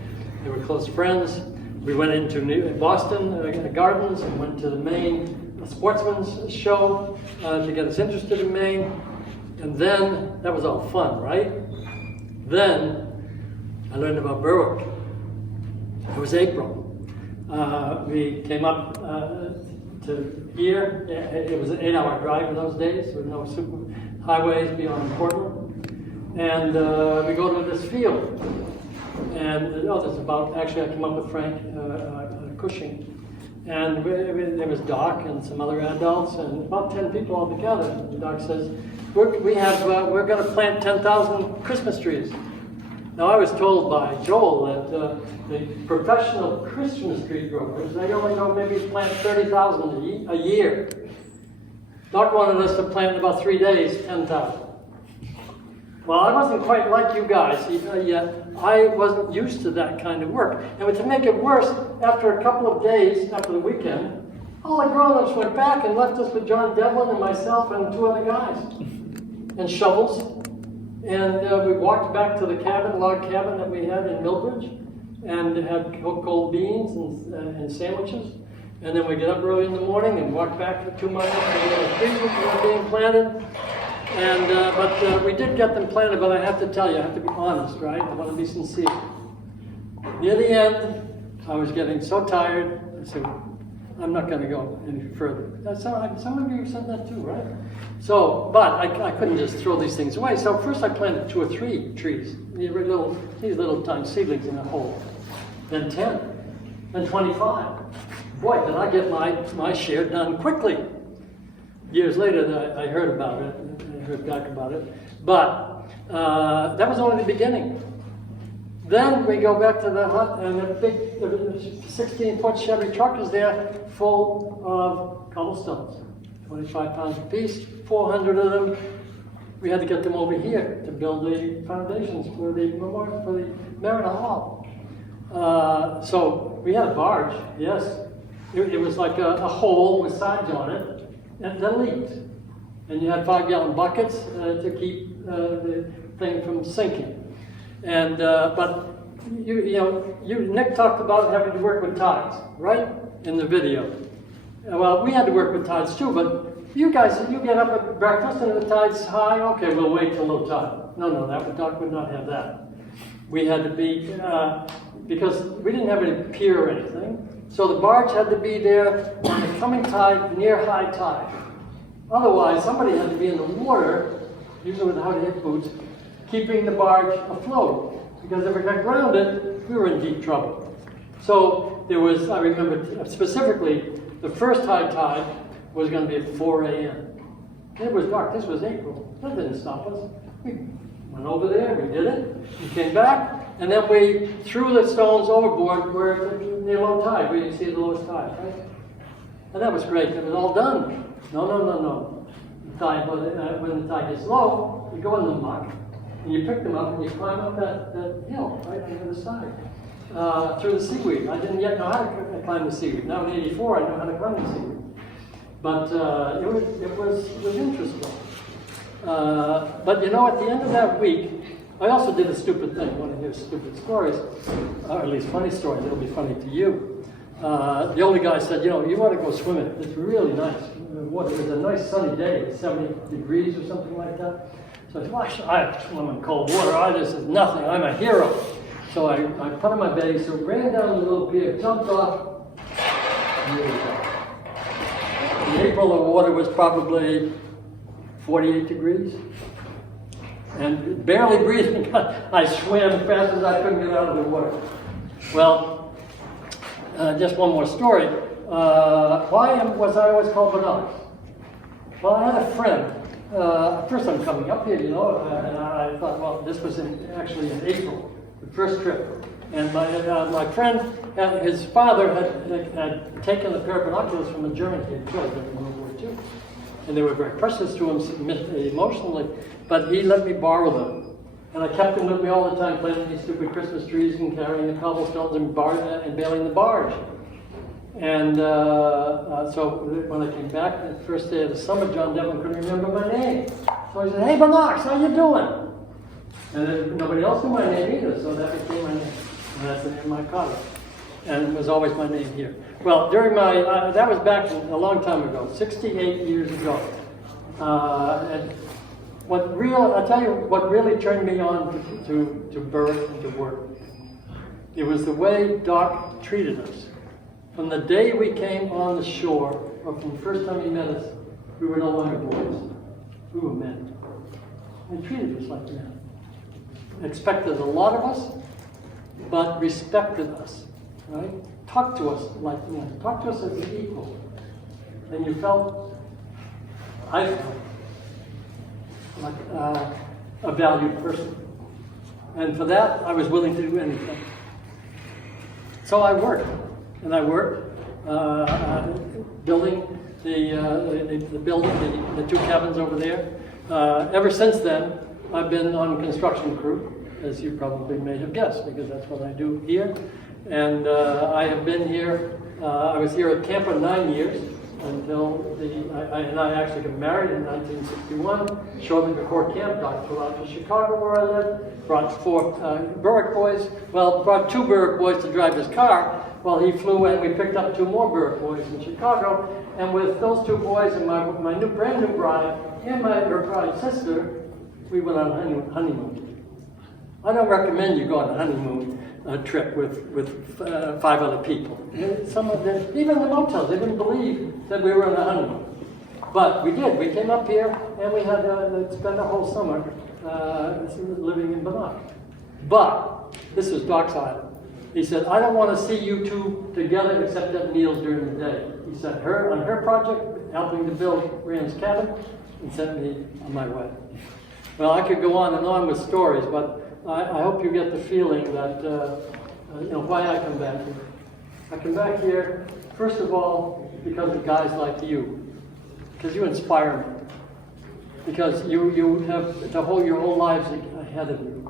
They were close friends. We went into Boston Gardens and went to the Maine Sportsman's Show to get us interested in Maine. And then, that was all fun, right? Then, I learned about Berwick. It was April. We came up to here. It was an 8-hour drive in those days with no super highways beyond Portland. And we go to this field. And there's about, actually I came up with Frank Cushing. And there was Doc and some other adults and about 10 people all together. And Doc says, we're going to plant 10,000 Christmas trees. Now I was told by Joel that the professional Christmas tree growers, they only go maybe plant 30,000 a year. Doc wanted us to plant in about 3 days, 10,000. Well, I wasn't quite like you guys yet. I wasn't used to that kind of work. And to make it worse, after a couple of days, after the weekend, all the grown-ups went back and left us with John Devlin and myself and 2 other guys. And shovels. And we walked back to the cabin, log cabin that we had in Millbridge, and had cold beans and sandwiches. And then we get up early in the morning and walk back for 2 miles to the trees that were being planted. And but we did get them planted, but I have to tell you, I have to be honest, right? I want to be sincere. Near the end, I was getting so tired, I said, I'm not going to go any further. Some of you said that too, right? So, but I couldn't just throw these things away. So first I planted 2 or 3 trees, these little tiny seedlings in a hole. Then 10, then 25. Boy, did I get my share done quickly. Years later, I heard about it. I heard back about it. But that was only the beginning. Then we go back to the hut, and a big 16-foot Chevy truck is there full of cobblestones, 25 pounds apiece, 400 of them. We had to get them over here to build the foundations for the memorial, for the Merida Hall. So we had a barge, yes. It was like a hole with sides on it, and that leaked. And you had 5-gallon buckets to keep the thing from sinking. And but Nick talked about having to work with tides, right? In the video. Well, we had to work with tides too, but you guys, you get up at breakfast and the tide's high, okay, we'll wait till low tide. No, Doc would not have that. We had to be, because we didn't have any pier or anything, so the barge had to be there on the coming tide, near high tide. Otherwise, somebody had to be in the water, usually with hard-hit boots, keeping the barge afloat. Because if it got grounded, we were in deep trouble. So there was, I remember specifically, the first high tide was going to be at 4 a.m. It was dark. This was April. That didn't stop us. We went over there, we did it, we came back, and then we threw the stones overboard where near low tide, where you see the lowest tide, right? And that was great. It was all done. No. The tide, when the tide gets low, you go in the muck, and you pick them up and you climb up that hill right on the other side through the seaweed. I didn't yet know how to climb the seaweed. Now in '84, I know how to climb the seaweed. But it was interesting. But at the end of that week, I also did a stupid thing. You want to hear stupid stories, or at least funny stories. It'll be funny to you. The older guy said, you want to go swimming. It's really nice. It was a nice sunny day, 70 degrees or something like that. So I said, I swim in cold water. This is nothing. I'm a hero. So I put on my belly, so ran down the little pier, jumped off, and here we go. In April, the water was probably 48 degrees. And barely breathing, I swam as fast as I couldn't get out of the water. Well, just one more story. Why was I always called Bernard? Well, I had a friend. First I'm coming up here, and I thought, well, this was actually in April, the first trip. And my friend, his father had taken a pair of binoculars from a German kid killed in World War II. And they were very precious to him emotionally, but he let me borrow them. And I kept him with me all the time, planting these stupid Christmas trees and carrying the cobblestones and bailing the barge. And so when I came back, the first day of the summer, John Devlin couldn't remember my name. So I said, "Hey, Bernard, how you doing?" And then nobody else knew my name either, so that became my name. And that's the name of my college. And it was always my name here. Well, during my, that was back a long time ago, 68 years ago. And I'll tell you what really turned me on to Berwick and to work. It was the way Doc treated us. From the day we came on the shore, or from the first time he met us, we were no longer boys. We were men. He treated us like men. Expected a lot of us, but respected us, right? Talked to us like men. Talked to us as an equal. And you felt, I felt, like a valued person. And for that, I was willing to do anything. So I worked, and I worked building the building, the two cabins over there. Ever since then, I've been on construction crew, as you probably may have guessed, because that's what I do here. And I have been here, I was here at camp for 9 years, until I actually got married in 1961. Shortly before camp, Doc flew out to Chicago where I lived, brought 4 Berwick Boys, brought 2 Berwick Boys to drive his car, while he flew and we picked up 2 more Berwick Boys in Chicago. And with those 2 boys and my brand new bride and her bride's sister, we went on a honeymoon. I don't recommend you go on a honeymoon trip with 5 other people. Some of them, even the motels, they didn't believe that we were on a honeymoon. But we did. We came up here and we had spent a whole summer living in Bannock. But this was Doc's island. He said, "I don't want to see you 2 together except at meals during the day." He sent her on her project, helping to build Graham's cabin, and sent me on my way. Well, I could go on and on with stories, but I hope you get the feeling that, why I come back here. I come back here, first of all, because of guys like you. Because you inspire me. Because you have your whole lives ahead of you.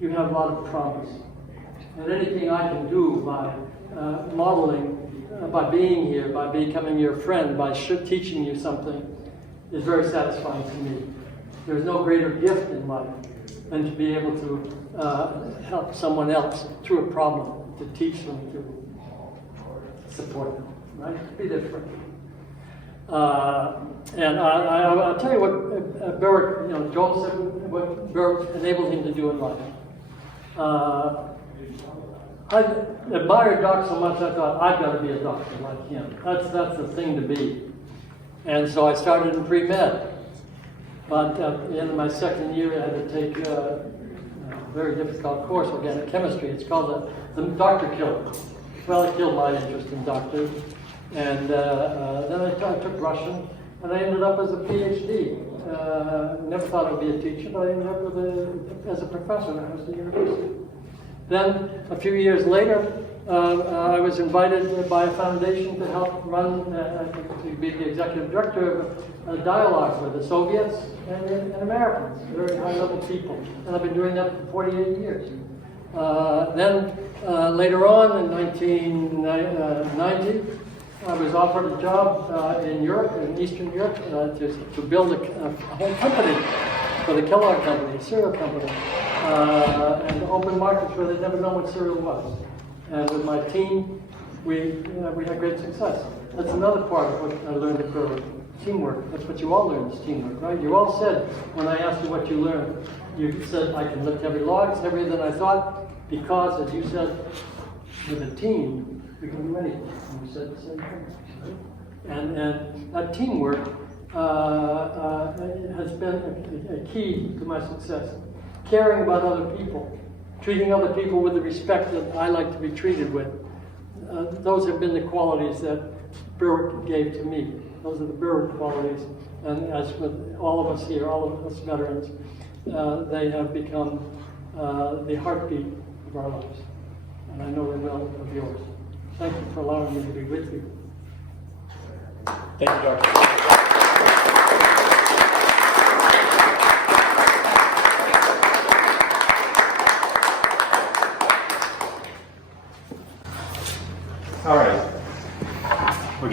You have a lot of promise. And anything I can do by modeling, by being here, by becoming your friend, by teaching you something, is very satisfying to me. There's no greater gift in life than to be able to help someone else through a problem, to teach them, to support them, right? Be their friend. And I'll tell you what Berwick, Joel said what Berwick enabled him to do in life. I admired Doc so much, I thought, I've got to be a doctor like him. That's the thing to be. And so I started in pre-med. But at the end of my second year, I had to take a very difficult course, organic chemistry. It's called the Doctor Killer. Well, it killed my interest in doctors. And then I took Russian, and I ended up as a PhD. Never thought I'd be a teacher, but I ended up as a professor at Huston University. Then, a few years later, I was invited by a foundation to help run, to be the executive director of dialogues with the Soviets and Americans, very high-level people. And I've been doing that for 48 years. Then, later on, in 1990, I was offered a job in Europe, in Eastern Europe, to build a whole company for the Kellogg Company, a cereal company, and open markets where they'd never known what cereal was. And with my team, we had great success. That's another part of what I learned at Berwick. Teamwork. That's what you all learned, is teamwork, right? You all said, when I asked you what you learned, you said, I can lift heavy logs, heavier than I thought, because, as you said, with a team, we can do anything. And you said the same thing. Right? And that teamwork has been a key to my success. Caring about other people, treating other people with the respect that I like to be treated with. Those have been the qualities that Berwick gave to me. Those are the Berwick qualities. And as with all of us here, all of us veterans, they have become the heartbeat of our lives. And I know they will of yours. Thank you for allowing me to be with you. Thank you, Dr.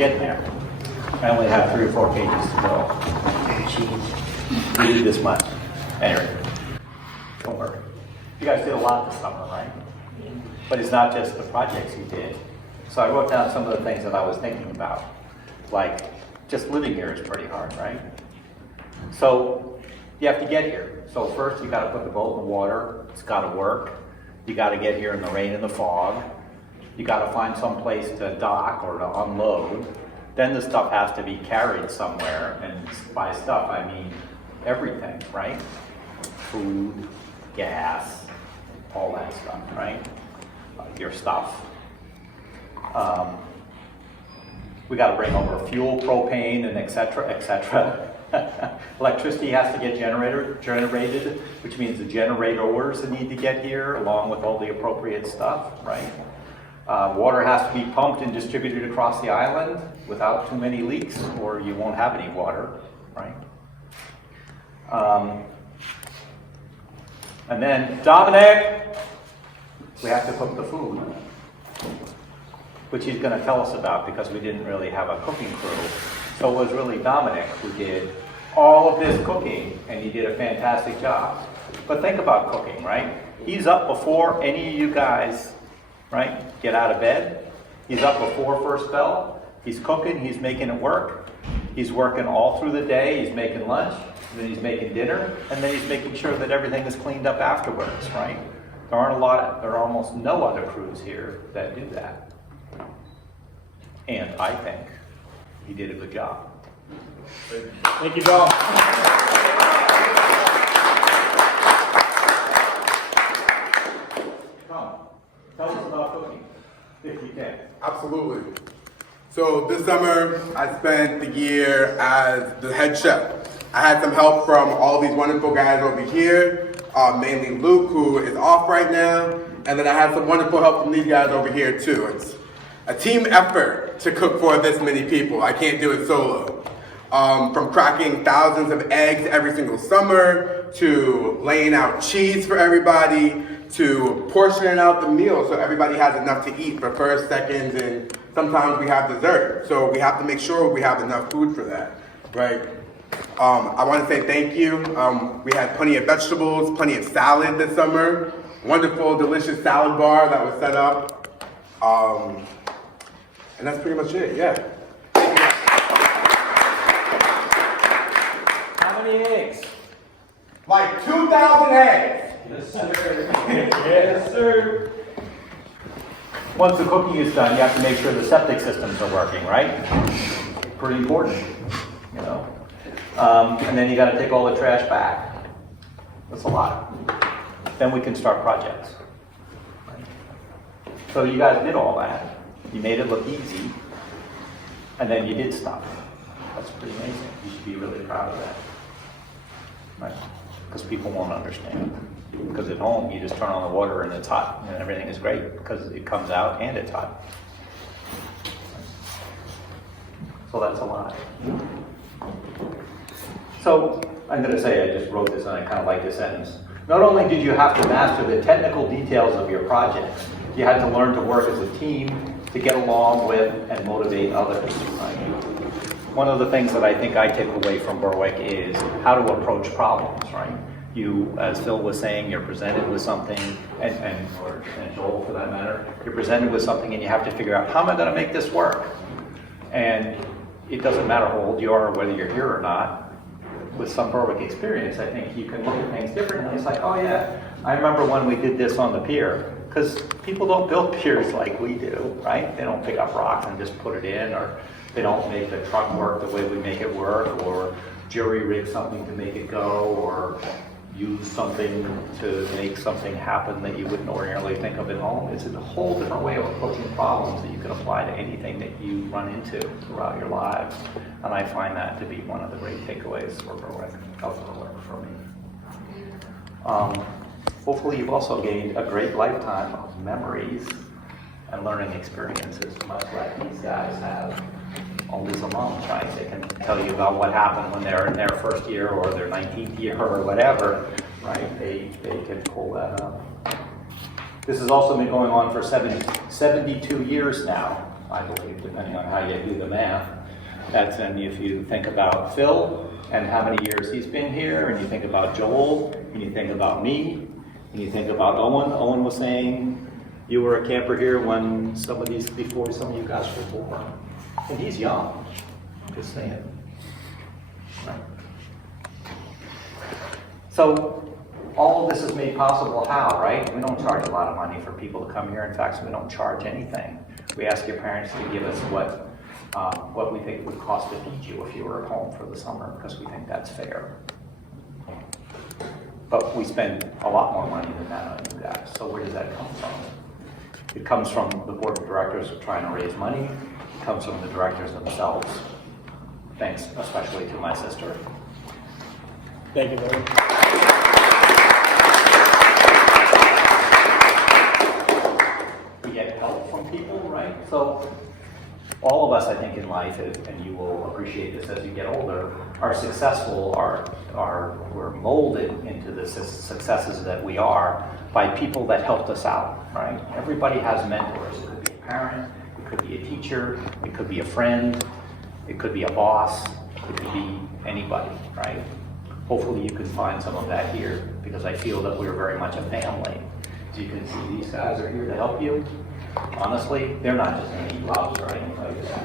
getting there. I only have 3 or 4 pages to go. Jeez. We did this much. Anyway, don't worry. You guys did a lot this summer, right? But it's not just the projects you did. So I wrote down some of the things that I was thinking about. Like, just living here is pretty hard, right? So you have to get here. So first you got to put the boat in the water. It's got to work. You got to get here in the rain and the fog. You got to find some place to dock or to unload. Then the stuff has to be carried somewhere. And by stuff, I mean everything, right? Food, gas, all that stuff, right? Your stuff. We got to bring over fuel, propane, and et cetera. Electricity has to get generated, which means the generators need to get here along with all the appropriate stuff, right? Water has to be pumped and distributed across the island without too many leaks, or you won't have any water, right? And then, Dominic, we have to cook the food, which he's going to tell us about because we didn't really have a cooking crew. So it was really Dominic who did all of this cooking, and he did a fantastic job. But think about cooking, right? He's up before any of you guys, right, get out of bed. He's up before first bell. He's cooking, he's making it work. He's working all through the day. He's making lunch, then he's making dinner, and then he's making sure that everything is cleaned up afterwards, right? There are almost no other crews here that do that. And I think he did a good job. Thank you, Bill. Come, tell us about cooking, if you can. Absolutely. So this summer, I spent the year as the head chef. I had some help from all these wonderful guys over here, mainly Luke, who is off right now, and then I had some wonderful help from these guys over here too. It's a team effort to cook for this many people. I can't do it solo. From cracking thousands of eggs every single summer, to laying out cheese for everybody, to portioning out the meal so everybody has enough to eat for first, seconds, and sometimes we have dessert. So we have to make sure we have enough food for that, right? I want to say thank you. We had plenty of vegetables, plenty of salad this summer. Wonderful, delicious salad bar that was set up. And that's pretty much it, yeah. How many eggs? Like 2,000 eggs. Yes, sir. Yes, sir. Once the cooking is done, you have to make sure the septic systems are working, right? Pretty important, you know. And then you got to take all the trash back. That's a lot. Then we can start projects. Right? So you guys did all that. You made it look easy, and then you did stuff. That's pretty amazing. You should be really proud of that. Right? Because people won't understand. Because at home, you just turn on the water and it's hot, and everything is great because it comes out and it's hot. So that's a lot. So I'm going to say, I just wrote this and I kind of like this sentence. Not only did you have to master the technical details of your projects, you had to learn to work as a team to get along with and motivate others. Right? One of the things that I think I take away from Berwick is how to approach problems, right? You, as Phil was saying, you're presented with something, and Joel for that matter, you're presented with something and you have to figure out, how am I going to make this work? And it doesn't matter how old you are or whether you're here or not. With some Berwick experience, I think you can look at things differently. It's like, oh yeah, I remember when we did this on the pier. Because people don't build piers like we do, right? They don't pick up rocks and just put it in, or they don't make the truck work the way we make it work, or jury rig something to make it go, or use something to make something happen that you wouldn't ordinarily think of at home. It's a whole different way of approaching problems that you can apply to anything that you run into throughout your lives. And I find that to be one of the great takeaways for Berwick, of Berwick for me. Hopefully you've also gained a great lifetime of memories and learning experiences, much like these guys have. All these alums, right? They can tell you about what happened when they're in their first year or their 19th year or whatever, right? They can pull that up. This has also been going on for 72 years now. I believe, depending on how you do the math. That's, and if you think about Phil and how many years he's been here, and you think about Joel, and you think about me, and you think about Owen. Owen was saying you were a camper here when before some of you guys were born. And he's young, just saying. Right. So all of this is made possible how, right? We don't charge a lot of money for people to come here. In fact, we don't charge anything. We ask your parents to give us what we think it would cost to feed you if you were at home for the summer, because we think that's fair. But we spend a lot more money than that on you guys. So where does that come from? It comes from the board of directors who are trying to raise money. It comes from the directors themselves. Thanks especially to my sister. Thank you very much. We get help from people, right? So all of us, I think, in life, and you will appreciate this as you get older, are successful, we're molded into the successes that we are by people that helped us out, right? Everybody has mentors. It could be a parent, it could be a teacher, it could be a friend, it could be a boss, it could be anybody, right? Hopefully you can find some of that here, because I feel that we're very much a family. As you can see, these guys are here to help you. Honestly, they're not just going to eat lobster, I can tell you that.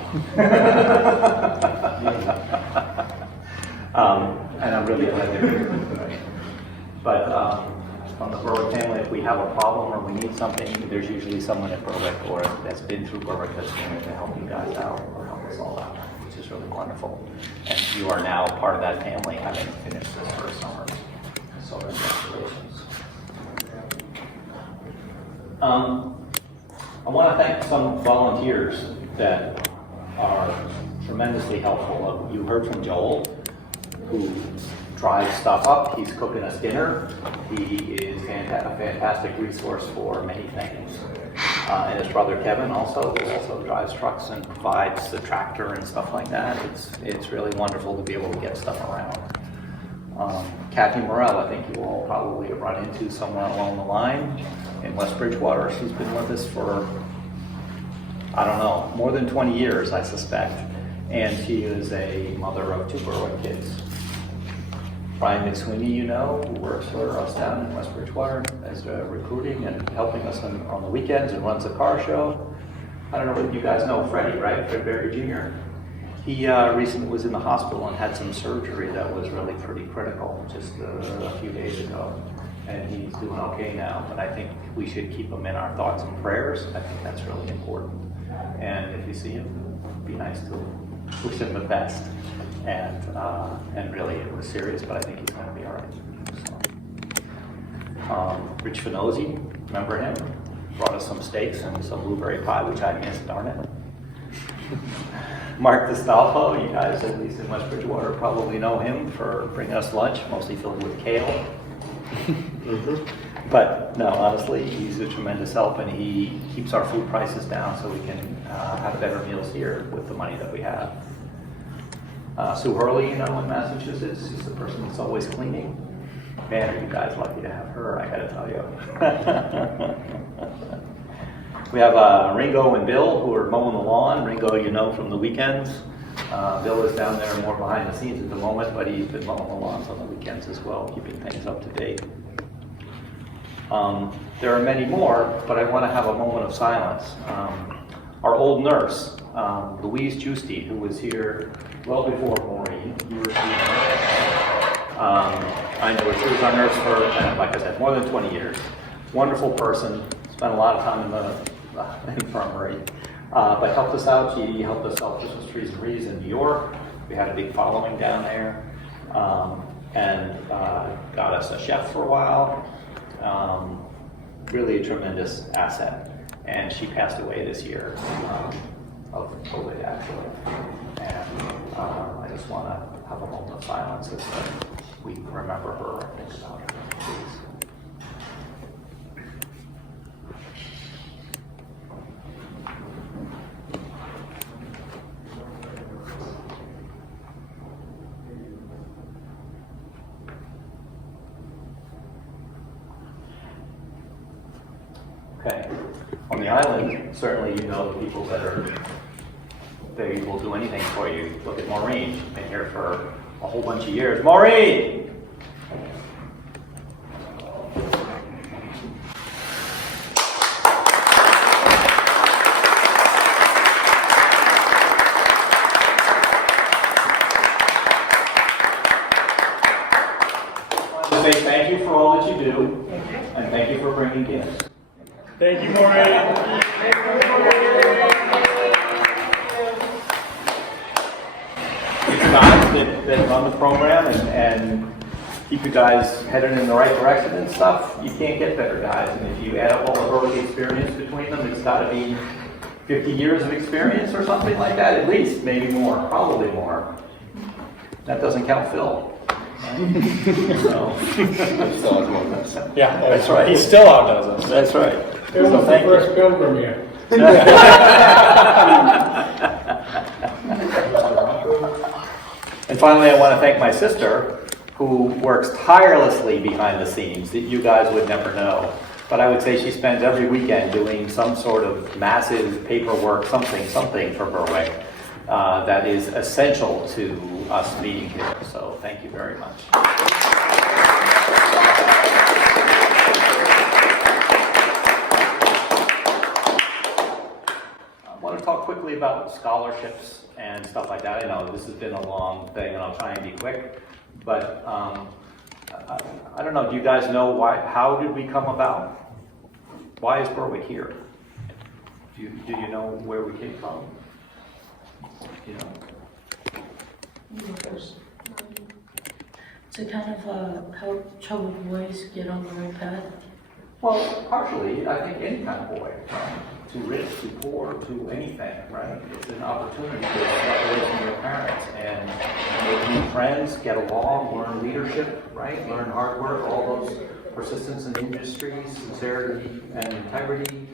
And I'm really glad they're here. Right? But from the Berwick family, if we have a problem or we need something, there's usually someone at Berwick or that's been through Berwick that's going to help you guys out or help us all out, which is really wonderful. And you are now part of that family, having finished this first summer. So congratulations. I want to thank some volunteers that are tremendously helpful. You heard from Joel, who drives stuff up. He's cooking us dinner. He is a fantastic resource for many things. And his brother Kevin also drives trucks and provides the tractor and stuff like that. It's really wonderful to be able to get stuff around. Kathy Morell, I think you all probably have run into somewhere along the line in West Bridgewater. She's been with us for, I don't know, more than 20 years, I suspect. And she is a mother of 2 Berwick kids. Brian McSweeney, you know, who works for us down in West Bridgewater as recruiting and helping us on the weekends and runs a car show. I don't know if you guys know Freddie, right? Fred Berry Jr. He recently was in the hospital and had some surgery that was really pretty critical just a few days ago. And he's doing okay now, but I think we should keep him in our thoughts and prayers. I think that's really important. And if you see him, be nice to wish him the best. And really, it was serious, but I think he's going to be all right. So. Rich Finozzi, remember him? Brought us some steaks and some blueberry pie, which I missed, darn it. Mark DiStalfo, you guys, at least in West Bridgewater, probably know him for bringing us lunch, mostly filled with kale. But no, honestly, he's a tremendous help, and he keeps our food prices down so we can have better meals here with the money that we have. Sue Hurley, you know, in Massachusetts, she's the person that's always cleaning. Man, are you guys lucky to have her, I gotta tell you. We have Ringo and Bill who are mowing the lawn. Ringo, you know, from the weekends. Bill is down there more behind the scenes at the moment, but he's been mowing the lawns on the weekends as well, keeping things up to date. There are many more, but I want to have a moment of silence. Our old nurse, Louise Giusti, who was here well before Maureen. You were I know her. She was our nurse for, like I said, more than 20 years. Wonderful person. Spent a lot of time in the infirmary. But helped us out. She helped us sell Christmas trees and wreaths in New York. We had a big following down there. And got us a chef for a while. Really a tremendous asset. And she passed away this year of COVID, actually. And I just want to have a moment of silence as we remember her and think about her. Please. Okay. On the island, certainly you know the people they will do anything for you. Look at Maureen, she's been here for a whole bunch of years. Maureen! Say thank you for all that you do, and thank you for bringing gifts. Thank you, Maureen. It's guys that run the program and keep you guys headed in the right direction and stuff. You can't get better guys, and if you add up all the Berwick experience between them, it's got to be 50 years of experience or something like that, at least, maybe more, probably more. That doesn't count Phil. Yeah, that's right. He still outdoes us. That's right. It was the first pilgrim here. And finally, I want to thank my sister, who works tirelessly behind the scenes that you guys would never know. But I would say she spends every weekend doing some sort of massive paperwork, something for Berwick that is essential to us being here. So thank you very much. I want to talk quickly about scholarships and stuff like that. I know this has been a long thing, and I'll try and be quick. But I don't know. Do you guys know why? How did we come about? Why is Berwick here? Do you know where we came from? You know. To kind of help troubled boys get on the right path? Well, partially, I think any kind of boy, right? Too rich, too poor, too anything, right? It's an opportunity to step away from your parents and make new friends, get along, learn leadership, right? Learn hard work, all those persistence in the industry, sincerity and integrity,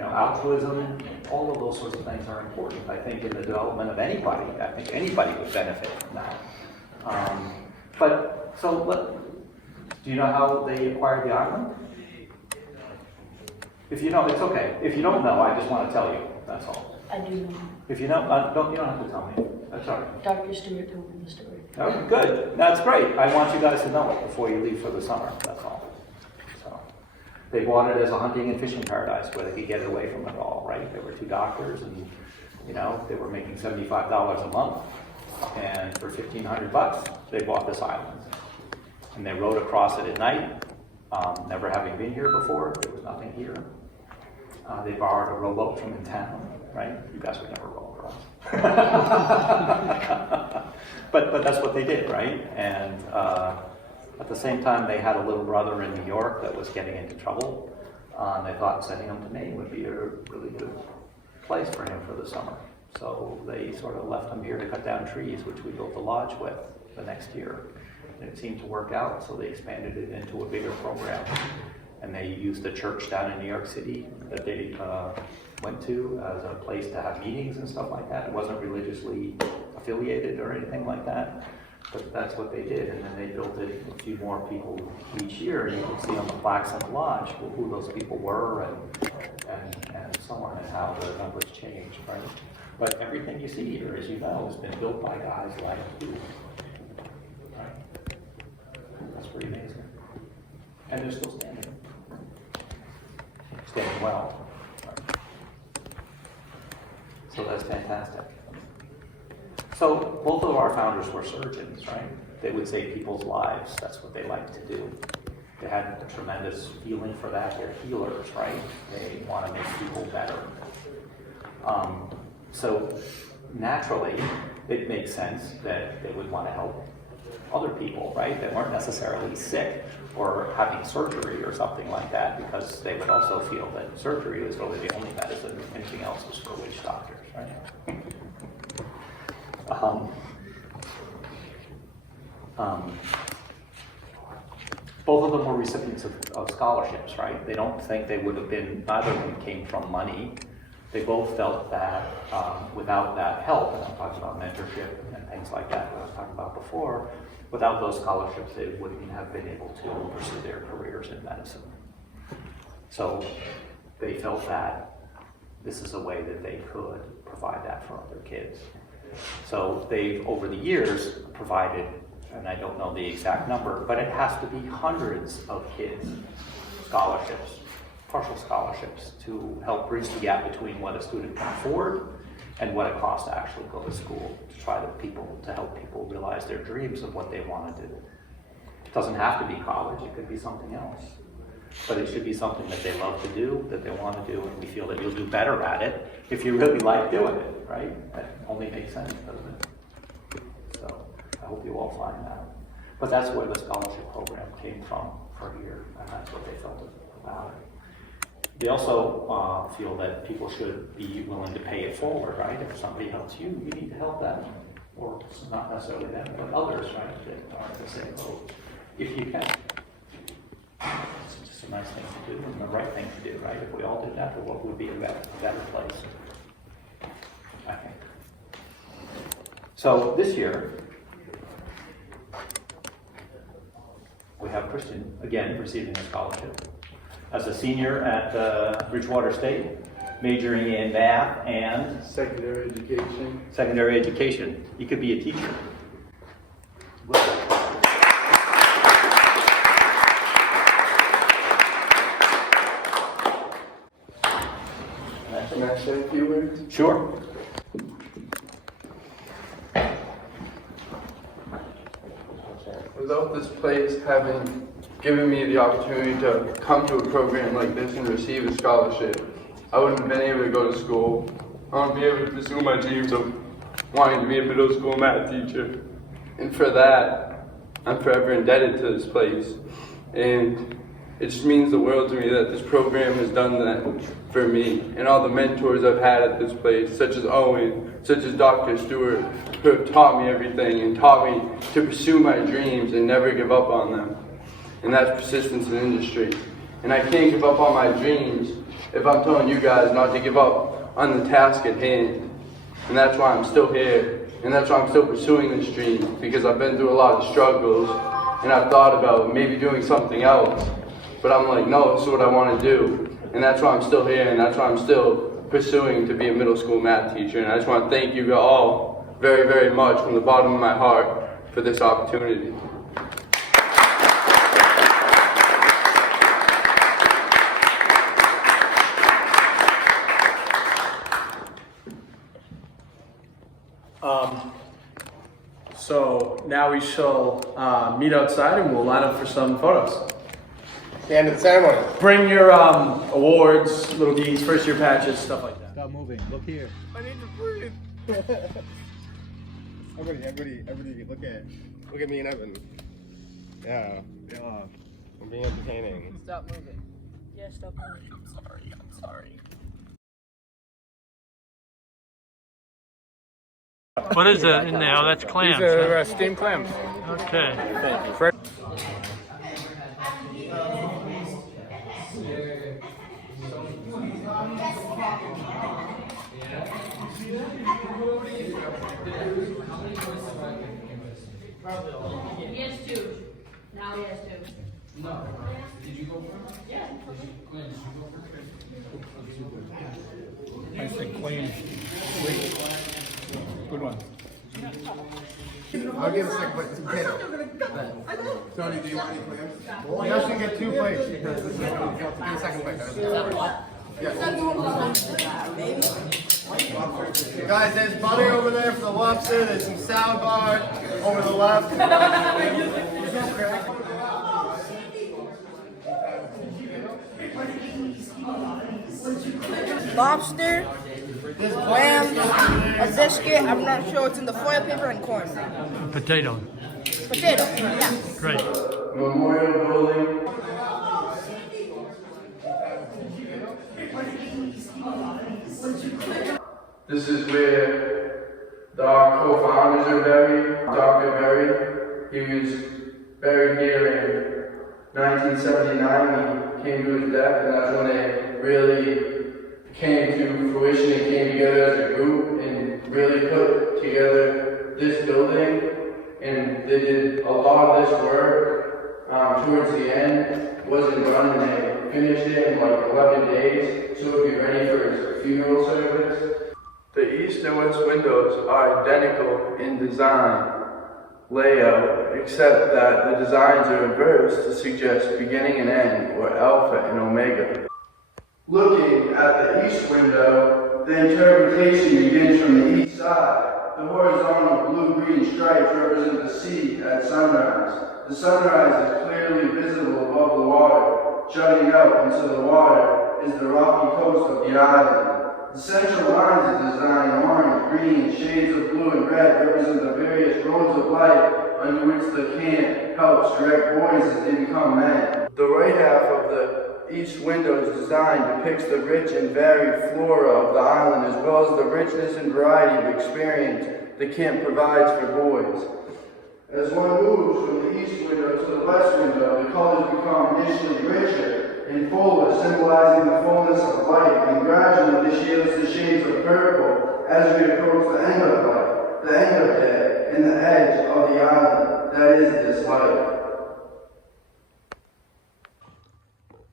altruism, all of those sorts of things are important, I think, in the development of anybody. I think anybody would benefit from that. Do you know how they acquired the island? If you know, it's okay. If you don't know, I just want to tell you. That's all. I do know. If you don't, you don't have to tell me. That's all right. Dr. Stewart told me the story. Oh, good. That's great. I want you guys to know it before you leave for the summer. That's all. So, they bought it as a hunting and fishing paradise where they could get away from it all, right? There were two doctors, and they were making $75 a month, and for $1,500, they bought this island, and they rode across it at night. Never having been here before, there was nothing here. They borrowed a rowboat from in town, right? You guys would never row across. but that's what they did, right? And at the same time, they had a little brother in New York that was getting into trouble. And they thought sending him to Maine would be a really good place for him for the summer. So they sort of left him here to cut down trees, which we built a lodge with the next year. And it seemed to work out, so they expanded it into a bigger program. And they used a church down in New York City that they went to as a place to have meetings and stuff like that. It wasn't religiously affiliated or anything like that, but that's what they did. And then they built it a few more people each year, and you can see on the plaques in the lodge who those people were and so on, and how the numbers changed, right? But everything you see here, as you know, has been built by guys like you. Right? That's pretty amazing. And they're still standing. Standing well. Right? So that's fantastic. So both of our founders were surgeons, right? They would save people's lives. That's what they liked to do. They had a tremendous feeling for that. They're healers, right? They want to make people better. So naturally, it makes sense that they would want to help other people, right? That weren't necessarily sick or having surgery or something like that, because they would also feel that surgery was really the only medicine. Anything else was for witch doctors, right? Both of them were recipients of scholarships, right? They don't think they would have been, neither of them came from money. They both felt that without that help, and I'm talking about mentorship and things like that I was talking about before, without those scholarships, they wouldn't have been able to pursue their careers in medicine. So they felt that this is a way that they could provide that for other kids. So they've, over the years, provided, and I don't know the exact number, but it has to be hundreds of kids, scholarships, partial scholarships, to help bridge the gap between what a student can afford and what it costs to actually go to school, to try to help people realize their dreams of what they want to do. It doesn't have to be college, it could be something else. But it should be something that they love to do, that they want to do, and we feel that you'll do better at it if you really like doing it, right? That only makes sense, doesn't it? So I hope you all find that. But that's where the scholarship program came from for here, and that's what they felt about it. They also feel that people should be willing to pay it forward, right? If somebody helps you, you need to help them. Or not necessarily them, but others, right? That are in the same boat, if you can. It's just a nice thing to do and the right thing to do, right? If we all did that, the world would be a better place, I think. So this year, we have Christian, again, receiving a scholarship. As a senior at Bridgewater State, majoring in math and secondary education. Secondary education. You could be a teacher. Can I say a few words? Sure. Without this place having given me the opportunity to come to a program like this and receive a scholarship, I wouldn't have been able to go to school. I wouldn't be able to pursue my dreams of wanting to be a middle school math teacher. And for that, I'm forever indebted to this place. And it just means the world to me that this program has done that for me. And all the mentors I've had at this place, such as Owen, such as Dr. Stewart, who have taught me everything and taught me to pursue my dreams and never give up on them. And that's persistence in industry. And I can't give up on my dreams if I'm telling you guys not to give up on the task at hand. And that's why I'm still here. And that's why I'm still pursuing this dream, because I've been through a lot of struggles and I've thought about maybe doing something else. But I'm like, no, this is what I want to do. And that's why I'm still here, and that's why I'm still pursuing to be a middle school math teacher. And I just want to thank you all very, very much from the bottom of my heart for this opportunity. So now we shall meet outside and we'll line up for some photos. The end of the ceremony. Bring your awards, little deeds, first year patches, stuff like that. Stop moving. Look here. I need to breathe. everybody, look at me and Evan. Yeah. I'm being entertaining. Stop moving. Yeah, stop moving. I'm sorry. What is that in there? Oh, that's clams. These are steamed clams. Okay. Thank you. Fresh. He has two. Now he has two. No. Did you go first? Yeah. Glenn, did you go first? I said clean. Good one. I'll give a second plate to potato. Tony, do you want any clams? You guys can get 2 plates because this is give a second plate. Guys, there's butter over there for the lobster. There's some salad bar over the left. Lobster, lamb, a biscuit, I'm not sure what's in the foil paper, and corn. Potato. Potato, yeah. Great. Memorial building. This is where our co-founders are buried. Dr. Berry, he was buried here in 1979. He came to his death, and that's when they really came to fruition and came together as a group and really put together this building. And they did a lot of this work towards the end. It wasn't done in a and finished it in like 11 days, so it would be ready for his funeral service. The east and west windows are identical in design, layout, except that the designs are reversed to suggest beginning and end, or alpha and omega. Looking at the east window, the interpretation begins from the east side. The horizontal blue-green stripes represent the sea at sunrise. The sunrise is clearly visible above the water. Jutting out into the water is the rocky coast of the island. The central lines of design, orange, green, shades of blue and red, represent the various roads of life under which the camp helps direct boys as they become men. The right half of the east window's design depicts the rich and varied flora of the island, as well as the richness and variety of experience the camp provides for boys. As one moves from the east window to the west window, the colors become initially richer and fuller, symbolizing the fullness of life, and gradually this yields the shades of purple as we approach the end of life, the end of day, and the edge of the island that is this life.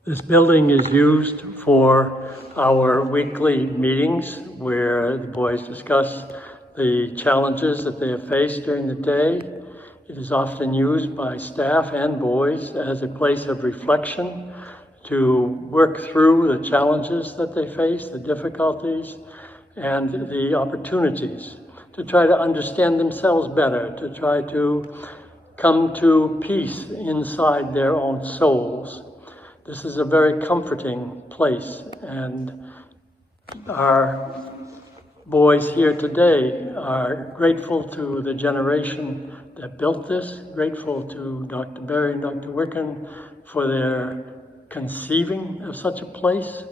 This building is used for our weekly meetings where the boys discuss the challenges that they have faced during the day. It is often used by staff and boys as a place of reflection to work through the challenges that they face, the difficulties, and the opportunities, to try to understand themselves better, to try to come to peace inside their own souls. This is a very comforting place, and our boys here today are grateful to the generation that built this, grateful to Dr. Berry and Dr. Wicken for their conceiving of such a place,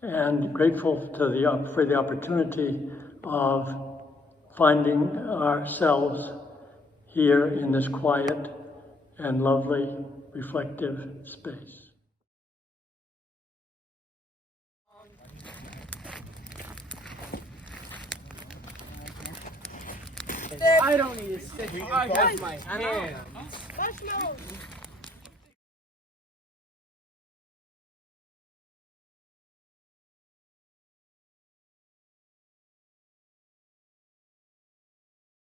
and grateful to for the opportunity of finding ourselves here in this quiet and lovely, reflective space. I don't need a stick. I have my hands.